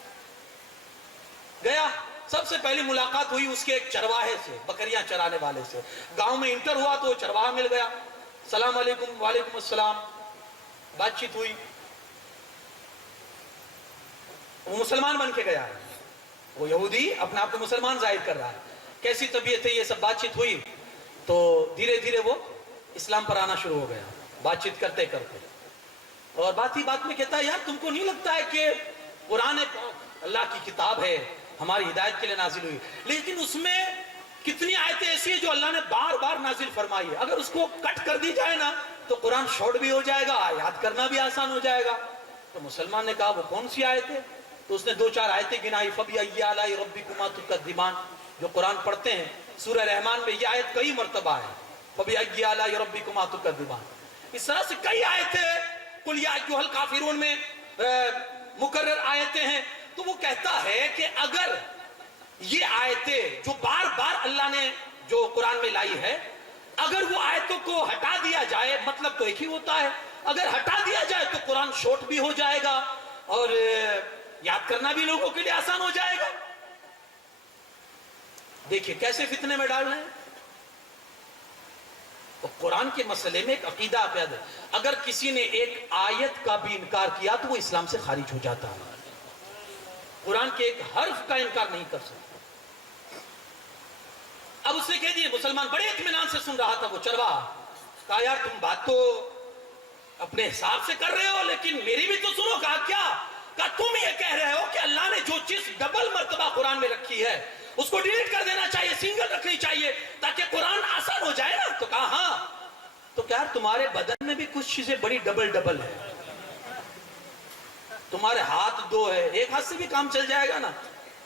گیا، سب سے پہلی ملاقات ہوئی اس کے ایک چرواہے سے، بکریاں چرانے والے سے۔ گاؤں میں انٹر ہوا تو چرواہا مل گیا، السلام علیکم، وعلیکم السلام، بات چیت ہوئی۔ وہ مسلمان بن کے گیا ہے، وہ یہودی اپنے آپ کو مسلمان ظاہر کر رہا ہے۔ کیسی طبیعت ہے، یہ سب بات چیت ہوئی تو دھیرے دھیرے وہ اسلام پر آنا شروع ہو گیا، بات چیت کرتے کرتے۔ اور بات ہی بات میں کہتا ہے یار تم کو نہیں لگتا ہے کہ قرآن پاک اللہ کی کتاب ہے، ہماری ہدایت کے لیے نازل ہوئی، لیکن اس میں کتنی آیتیں ایسی ہیں جو اللہ نے بار بار نازل فرمائی ہے، اگر اس کو کٹ کر دی جائے نا تو قرآن شارٹ بھی ہو جائے گا، یاد کرنا بھی آسان ہو جائے گا۔ تو مسلمان نے کہا وہ کون سی آیت ہے؟ تو اس نے دو چار آیتیں گنائی، فَبِأَيِّ آلَاءِ رَبِّكُمَا تُكَذِّبَانِ، جو قرآن پڑھتے ہیں سورہ رحمان میں یہ آیت کئی مرتبہ ہے، فَبِأَيِّ آلَاءِ رَبِّكُمَا تُكَذِّبَانِ۔ اس طرح سے کئی آیتیں قُلْ یَا أَیُّہَا الْکافِرُونَ میں مکرر آیتیں ہیں۔ تو وہ کہتا ہے کہ اگر یہ آیتیں جو بار بار اللہ نے جو قرآن میں لائی ہے، اگر وہ آیتوں کو ہٹا دیا جائے، مطلب تو ایک ہی ہوتا ہے، اگر ہٹا دیا جائے تو قرآن شارٹ بھی ہو جائے گا اور یاد کرنا بھی لوگوں کے لیے آسان ہو جائے گا۔ دیکھیں کیسے فتنے میں ڈال رہے ہیں۔ تو قرآن کے مسئلے میں ایک عقیدہ پیدا ہے، اگر کسی نے ایک آیت کا بھی انکار کیا تو وہ اسلام سے خارج ہو جاتا ہے، قرآن کے ایک حرف کا انکار نہیں کر سکتا۔ اب اس نے کہہ دیے، مسلمان بڑے اطمینان سے سن رہا تھا وہ چرواہا، کہا یار تم بات تو اپنے حساب سے کر رہے ہو لیکن میری بھی تو سنو۔ کہا کیا؟ کہا تم یہ کہہ رہے ہو کہ اللہ نے جو چیز ڈبل مرتبہ قرآن میں رکھی ہے اس کو ڈیلیٹ کر دینا چاہیے، سنگل رکھنی چاہیے تاکہ قرآن آسان ہو جائے نا؟ تو کہا ہاں۔ تو کیا تمہارے بدن میں بھی کچھ چیزیں بڑی ڈبل ڈبل ہے؟ تمہارے ہاتھ دو ہے، ایک ہاتھ سے بھی کام چل جائے گا نا،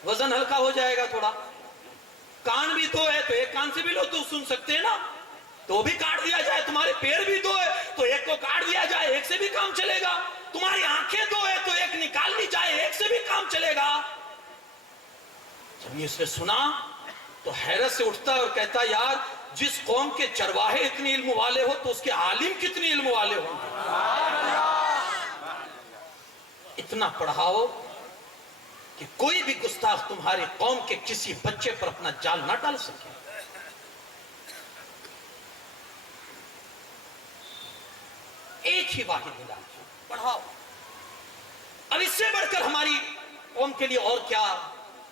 وزن ہلکا ہو جائے گا تھوڑا۔ کان بھی دو ہے تو ایک کان سے بھی لو تو سن سکتے ہیں نا، تو بھی کاٹ دیا جائے۔ تمہارے پیر بھی دو ہے تو ایک کو کاٹ دیا جائے، ایک سے بھی کام چلے گا۔ تمہاری آنکھیں دو ہے تو ایک نکال لی جائے، ایک سے بھی کام چلے گا۔ جب یہ اسے سنا تو حیرت سے اٹھتا ہے اور کہتا یار جس قوم کے چرواہے اتنی علم والے ہو تو اس کے عالم کتنی علم والے ہوں گے۔ اتنا پڑھاؤ کہ کوئی بھی گستاخ تمہاری قوم کے کسی بچے پر اپنا جال نہ ڈال سکے۔ ایک ہی واحد علاج، پڑھاؤ۔ اب اس سے بڑھ کر ہماری قوم کے لیے اور کیا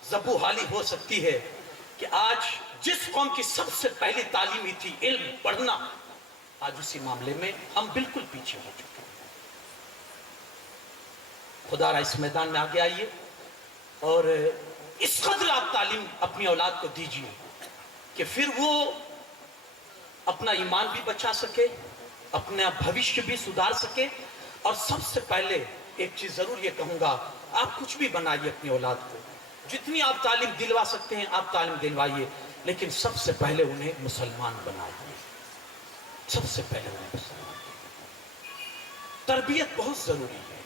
زبو حالی ہو سکتی ہے کہ آج جس قوم کی سب سے پہلی تعلیمی تھی علم پڑھنا، آج اسی معاملے میں ہم بالکل پیچھے ہو چکے ہیں۔ خدا را اس میدان میں آگے آئیے اور اس قدر آپ تعلیم اپنی اولاد کو دیجیے کہ پھر وہ اپنا ایمان بھی بچا سکے، اپنا بھوشیہ بھی سدھار سکے۔ اور سب سے پہلے ایک چیز ضرور یہ کہوں گا، آپ کچھ بھی بنائیے اپنی اولاد کو، جتنی آپ تعلیم دلوا سکتے ہیں آپ تعلیم دلوائیے، لیکن سب سے پہلے انہیں مسلمان بنائیے، سب سے پہلے انہیں مسلمان بنائیے۔ تربیت بہت ضروری ہے،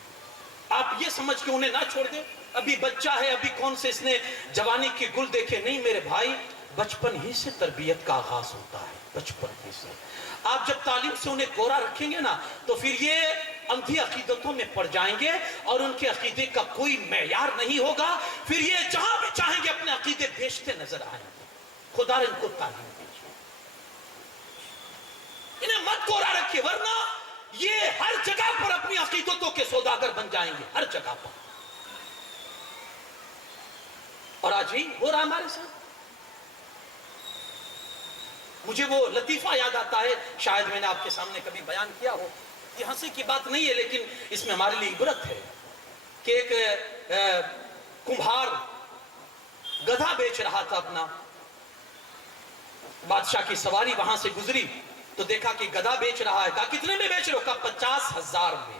آپ یہ سمجھ کے انہیں نہ چھوڑ دیں ابھی بچہ ہے، ابھی کون سے اس نے جوانی کی گل دیکھے، نہیں میرے بھائی، بچپن ہی سے تربیت کا آغاز ہوتا ہے، بچپن ہی سے۔ آپ جب تعلیم سے انہیں گورا رکھیں گے نا تو پھر یہ اندھی عقیدتوں میں پڑ جائیں گے اور ان کے عقیدے کا کوئی معیار نہیں ہوگا، پھر یہ جہاں بھی چاہیں گے اپنے عقیدے بیچتے نظر آئیں گے۔ خدا ان کو تعلیم دیجیے۔ انہیں مت گورا رکھیے، ورنہ یہ ہر جگہ پر اپنی عقیدتوں کے سوداگر بن جائیں گے، ہر جگہ پر. اور آج ہی ہو رہا ہمارے ساتھ. مجھے وہ لطیفہ یاد آتا ہے، شاید میں نے آپ کے سامنے کبھی بیان کیا ہو. یہ ہنسی کی بات نہیں ہے لیکن اس میں ہمارے لیے عبرت ہے کہ ایک کمبھار گدھا بیچ رہا تھا اپنا. بادشاہ کی سواری وہاں سے گزری تو دیکھا کہ گدھا بیچ رہا ہے. کہا کتنے میں بیچ رہے ہو؟ کہا 50,000 میں.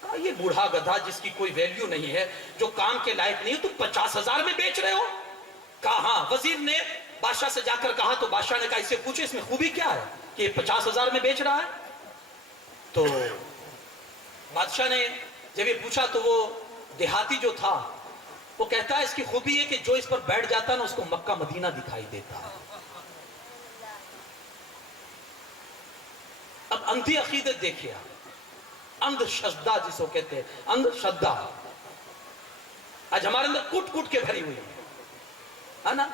کہا یہ بوڑھا گدھا جس کی کوئی ویلیو نہیں ہے، جو کام کے لائق نہیں ہے، تو 50,000 میں بیچ رہے ہو؟ کہا ہاں. وزیر نے بادشاہ سے جا کر کہا تو بادشاہ نے کہا اس سے پوچھے اس میں خوبی کیا ہے کہ یہ 50,000 میں بیچ رہا ہے. تو بادشاہ نے جب یہ پوچھا تو وہ دیہاتی جو تھا وہ کہتا ہے اس کی خوبی ہے کہ جو اس پر بیٹھ جاتا ہے نا اس کو مکہ مدینہ دکھائی دیتا ہے. اب اندھی عقیدت دیکھیے آپ، اندھ شدہ جس کو کہتے ہیں، اندھ شدہ آج ہمارے اندر کٹ کٹ کے بھری ہوئی ہے نا.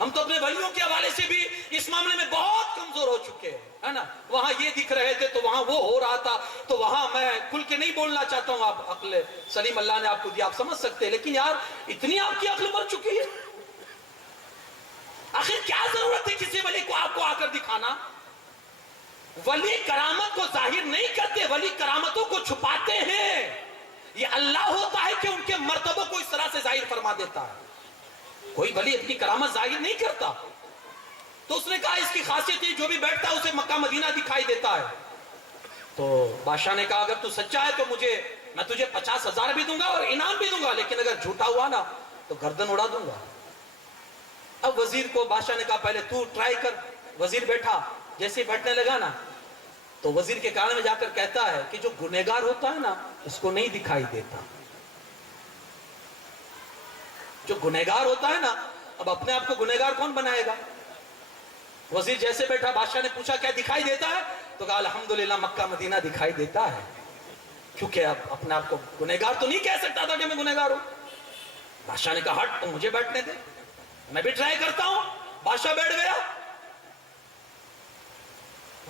ہم تو اپنے بھائیوں کے حوالے سے بھی اس معاملے میں بہت کمزور ہو چکے ہیں، ہے نا. وہاں یہ دکھ رہے تھے تو وہاں وہ ہو رہا تھا، تو وہاں میں کھل کے نہیں بولنا چاہتا ہوں. آپ عقل سلیم اللہ نے آپ کو دیا، آپ سمجھ سکتے ہیں، لیکن یار اتنی آپ کی عقل مر چکی ہے. آخر کیا ضرورت ہے کسی ولی کو آپ کو آ کر دکھانا؟ ولی کرامت کو ظاہر نہیں کرتے، ولی کرامتوں کو چھپاتے ہیں. یہ اللہ ہوتا ہے کہ ان کے مرتبوں کو اس طرح سے ظاہر فرما دیتا ہے. کوئی ولی اپنی کرامت ظاہر نہیں کرتا. تو اس نے کہا اس کی خاصیت ہے جو بھی بیٹھتا ہے اسے مکہ مدینہ دکھائی دیتا ہے. تو بادشاہ نے کہا اگر تو سچا ہے تو میں تجھے 50,000 بھی دوں گا اور انعام بھی دوں گا، لیکن اگر جھوٹا ہوا نا تو گردن اڑا دوں گا. اب وزیر کو بادشاہ نے کہا پہلے تو ٹرائی کر. وزیر بیٹھا، جیسے بیٹھنے لگا نا تو وزیر کے کان میں جا کر کہتا ہے کہ جو گنہگار ہوتا ہے نا اس کو نہیں دکھائی دیتا. جو گنہگار ہوتا ہے نا، اب اپنے آپ کو گنہگار کون بنائے گا؟ وزیر جیسے بیٹھا، بادشاہ نے پوچھا کیا دکھائی دیتا ہے؟ تو کہا الحمدللہ مکہ مدینہ دکھائی دیتا ہے. کیونکہ اب اپنے آپ کو گنہگار تو نہیں کہہ سکتا تھا کہ میں گنہگار ہوں. بادشاہ نے کہا ہٹ، تو مجھے بیٹھنے دے، میں بھی ٹرائی کرتا ہوں. بادشاہ بیٹھ گیا.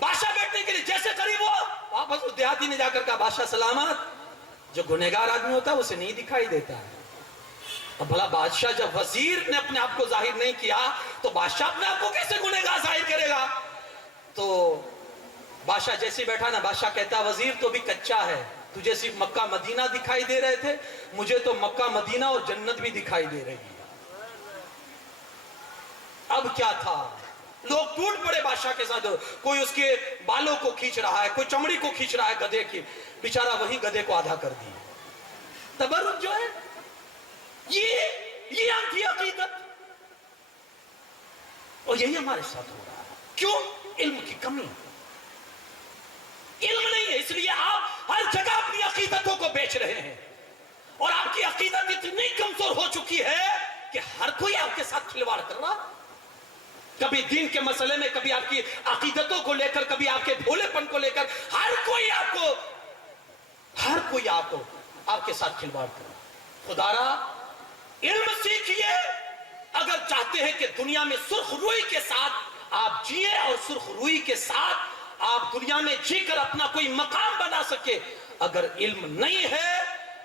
بادشاہ بیٹھنے کے لیے جیسے قریب ہوا، واپس اس دیہاتی نے جا کر کہا بادشاہ سلامت، جو گنہگار آدمی ہوتا ہے اسے نہیں دکھائی دیتا ہے. اب بھلا بادشاہ جب وزیر نے اپنے آپ کو ظاہر نہیں کیا تو بادشاہ اپنے آپ کو کیسے گنہگار ظاہر کرے گا؟ تو بادشاہ جیسے بیٹھا نا، بادشاہ کہتا وزیر تو بھی کچا ہے، تجھے صرف مکہ مدینہ دکھائی دے رہے تھے، مجھے تو مکہ مدینہ اور جنت بھی دکھائی دے رہی ہے. اب کیا تھا؟ لوگ ٹوٹ پڑے بادشاہ کے ساتھ. کوئی اس کے بالوں کو کھینچ رہا ہے، کوئی چمڑی کو کھینچ رہا ہے گدھے کی. بیچارہ وہی گدھے کو آدھا کر دی. تبرک جو ہے یہ آنکھی عقیدت، اور یہی ہمارے ساتھ ہو رہا ہے. کیوں؟ علم کی کمی. علم نہیں ہے، اس لیے آپ ہر جگہ اپنی عقیدتوں کو بیچ رہے ہیں. اور آپ کی عقیدت اتنی کمزور ہو چکی ہے کہ ہر کوئی آپ کے ساتھ کھلواڑ کر رہا. کبھی دین کے مسئلے میں، کبھی آپ کی عقیدتوں کو لے کر، کبھی آپ کے بھولے پن کو لے کر، ہر کوئی آپ کو آپ کے ساتھ کھلواڑ کر رہا. خدا را علم سیکھیے اگر چاہتے ہیں کہ دنیا میں سرخ روئی کے ساتھ آپ جیے اور سرخ روئی کے ساتھ آپ دنیا میں جی کر اپنا کوئی مقام بنا سکے. اگر علم نہیں ہے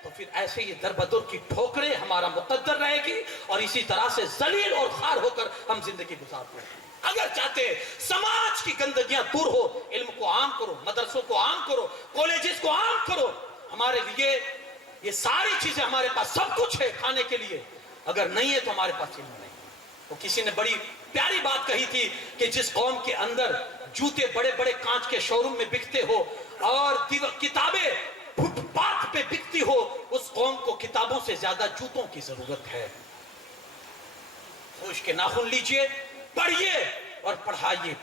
تو پھر ایسے ہی در بدر کی ٹھوکریں ہمارا مقدر رہے گی اور اسی طرح سے ذلیل اور خوار ہو کر ہم زندگی گزارتے ہیں. اگر چاہتے ہیں سماج کی گندگیاں دور ہو، علم کو عام کرو، مدرسوں کو عام کرو، کالجز کو عام کرو. ہمارے لیے یہ ساری چیزیں ہمارے پاس سب کچھ ہے کھانے کے لیے، اگر نہیں ہے تو ہمارے پاس علم نہیں. تو کسی نے بڑی پیاری بات کہی تھی کہ جس قوم کے اندر جوتے بڑے بڑے کانچ کے شو روم میں بکتے ہو اور کتابیں فٹ پاتھ پہ بکتی ہو، اس قوم کو کتابوں سے زیادہ جوتوں کی ضرورت ہے. ہوش کے ناخن لیجئے، پڑھیے اور پڑھائیے.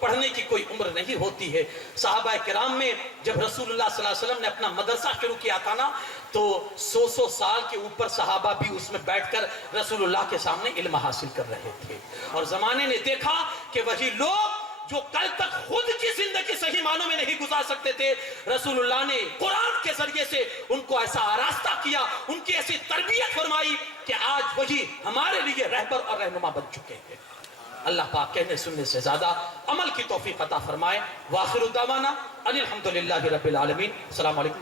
پڑھنے کی کوئی عمر نہیں ہوتی ہے. صحابہ کرام میں جب رسول اللہ صلی اللہ علیہ وسلم نے اپنا مدرسہ شروع کیا تھا نا تو 100 سال کے اوپر صحابہ بھی اس میں بیٹھ کر رسول اللہ کے سامنے علم حاصل کر رہے تھے. اور زمانے نے دیکھا کہ وہی لوگ جو کل تک خود کی زندگی صحیح معنوں میں نہیں گزار سکتے تھے، رسول اللہ نے قرآن کے ذریعے سے ان کو ایسا آراستہ کیا، ان کی ایسی تربیت فرمائی کہ آج وہی ہمارے لیے رہبر اور رہنما بن چکے ہیں. اللہ پاک کہنے سننے سے زیادہ عمل کی توفیق عطا فرمائے. وآخر دعوانا ان الحمدللہ رب العالمین. السلام علیکم.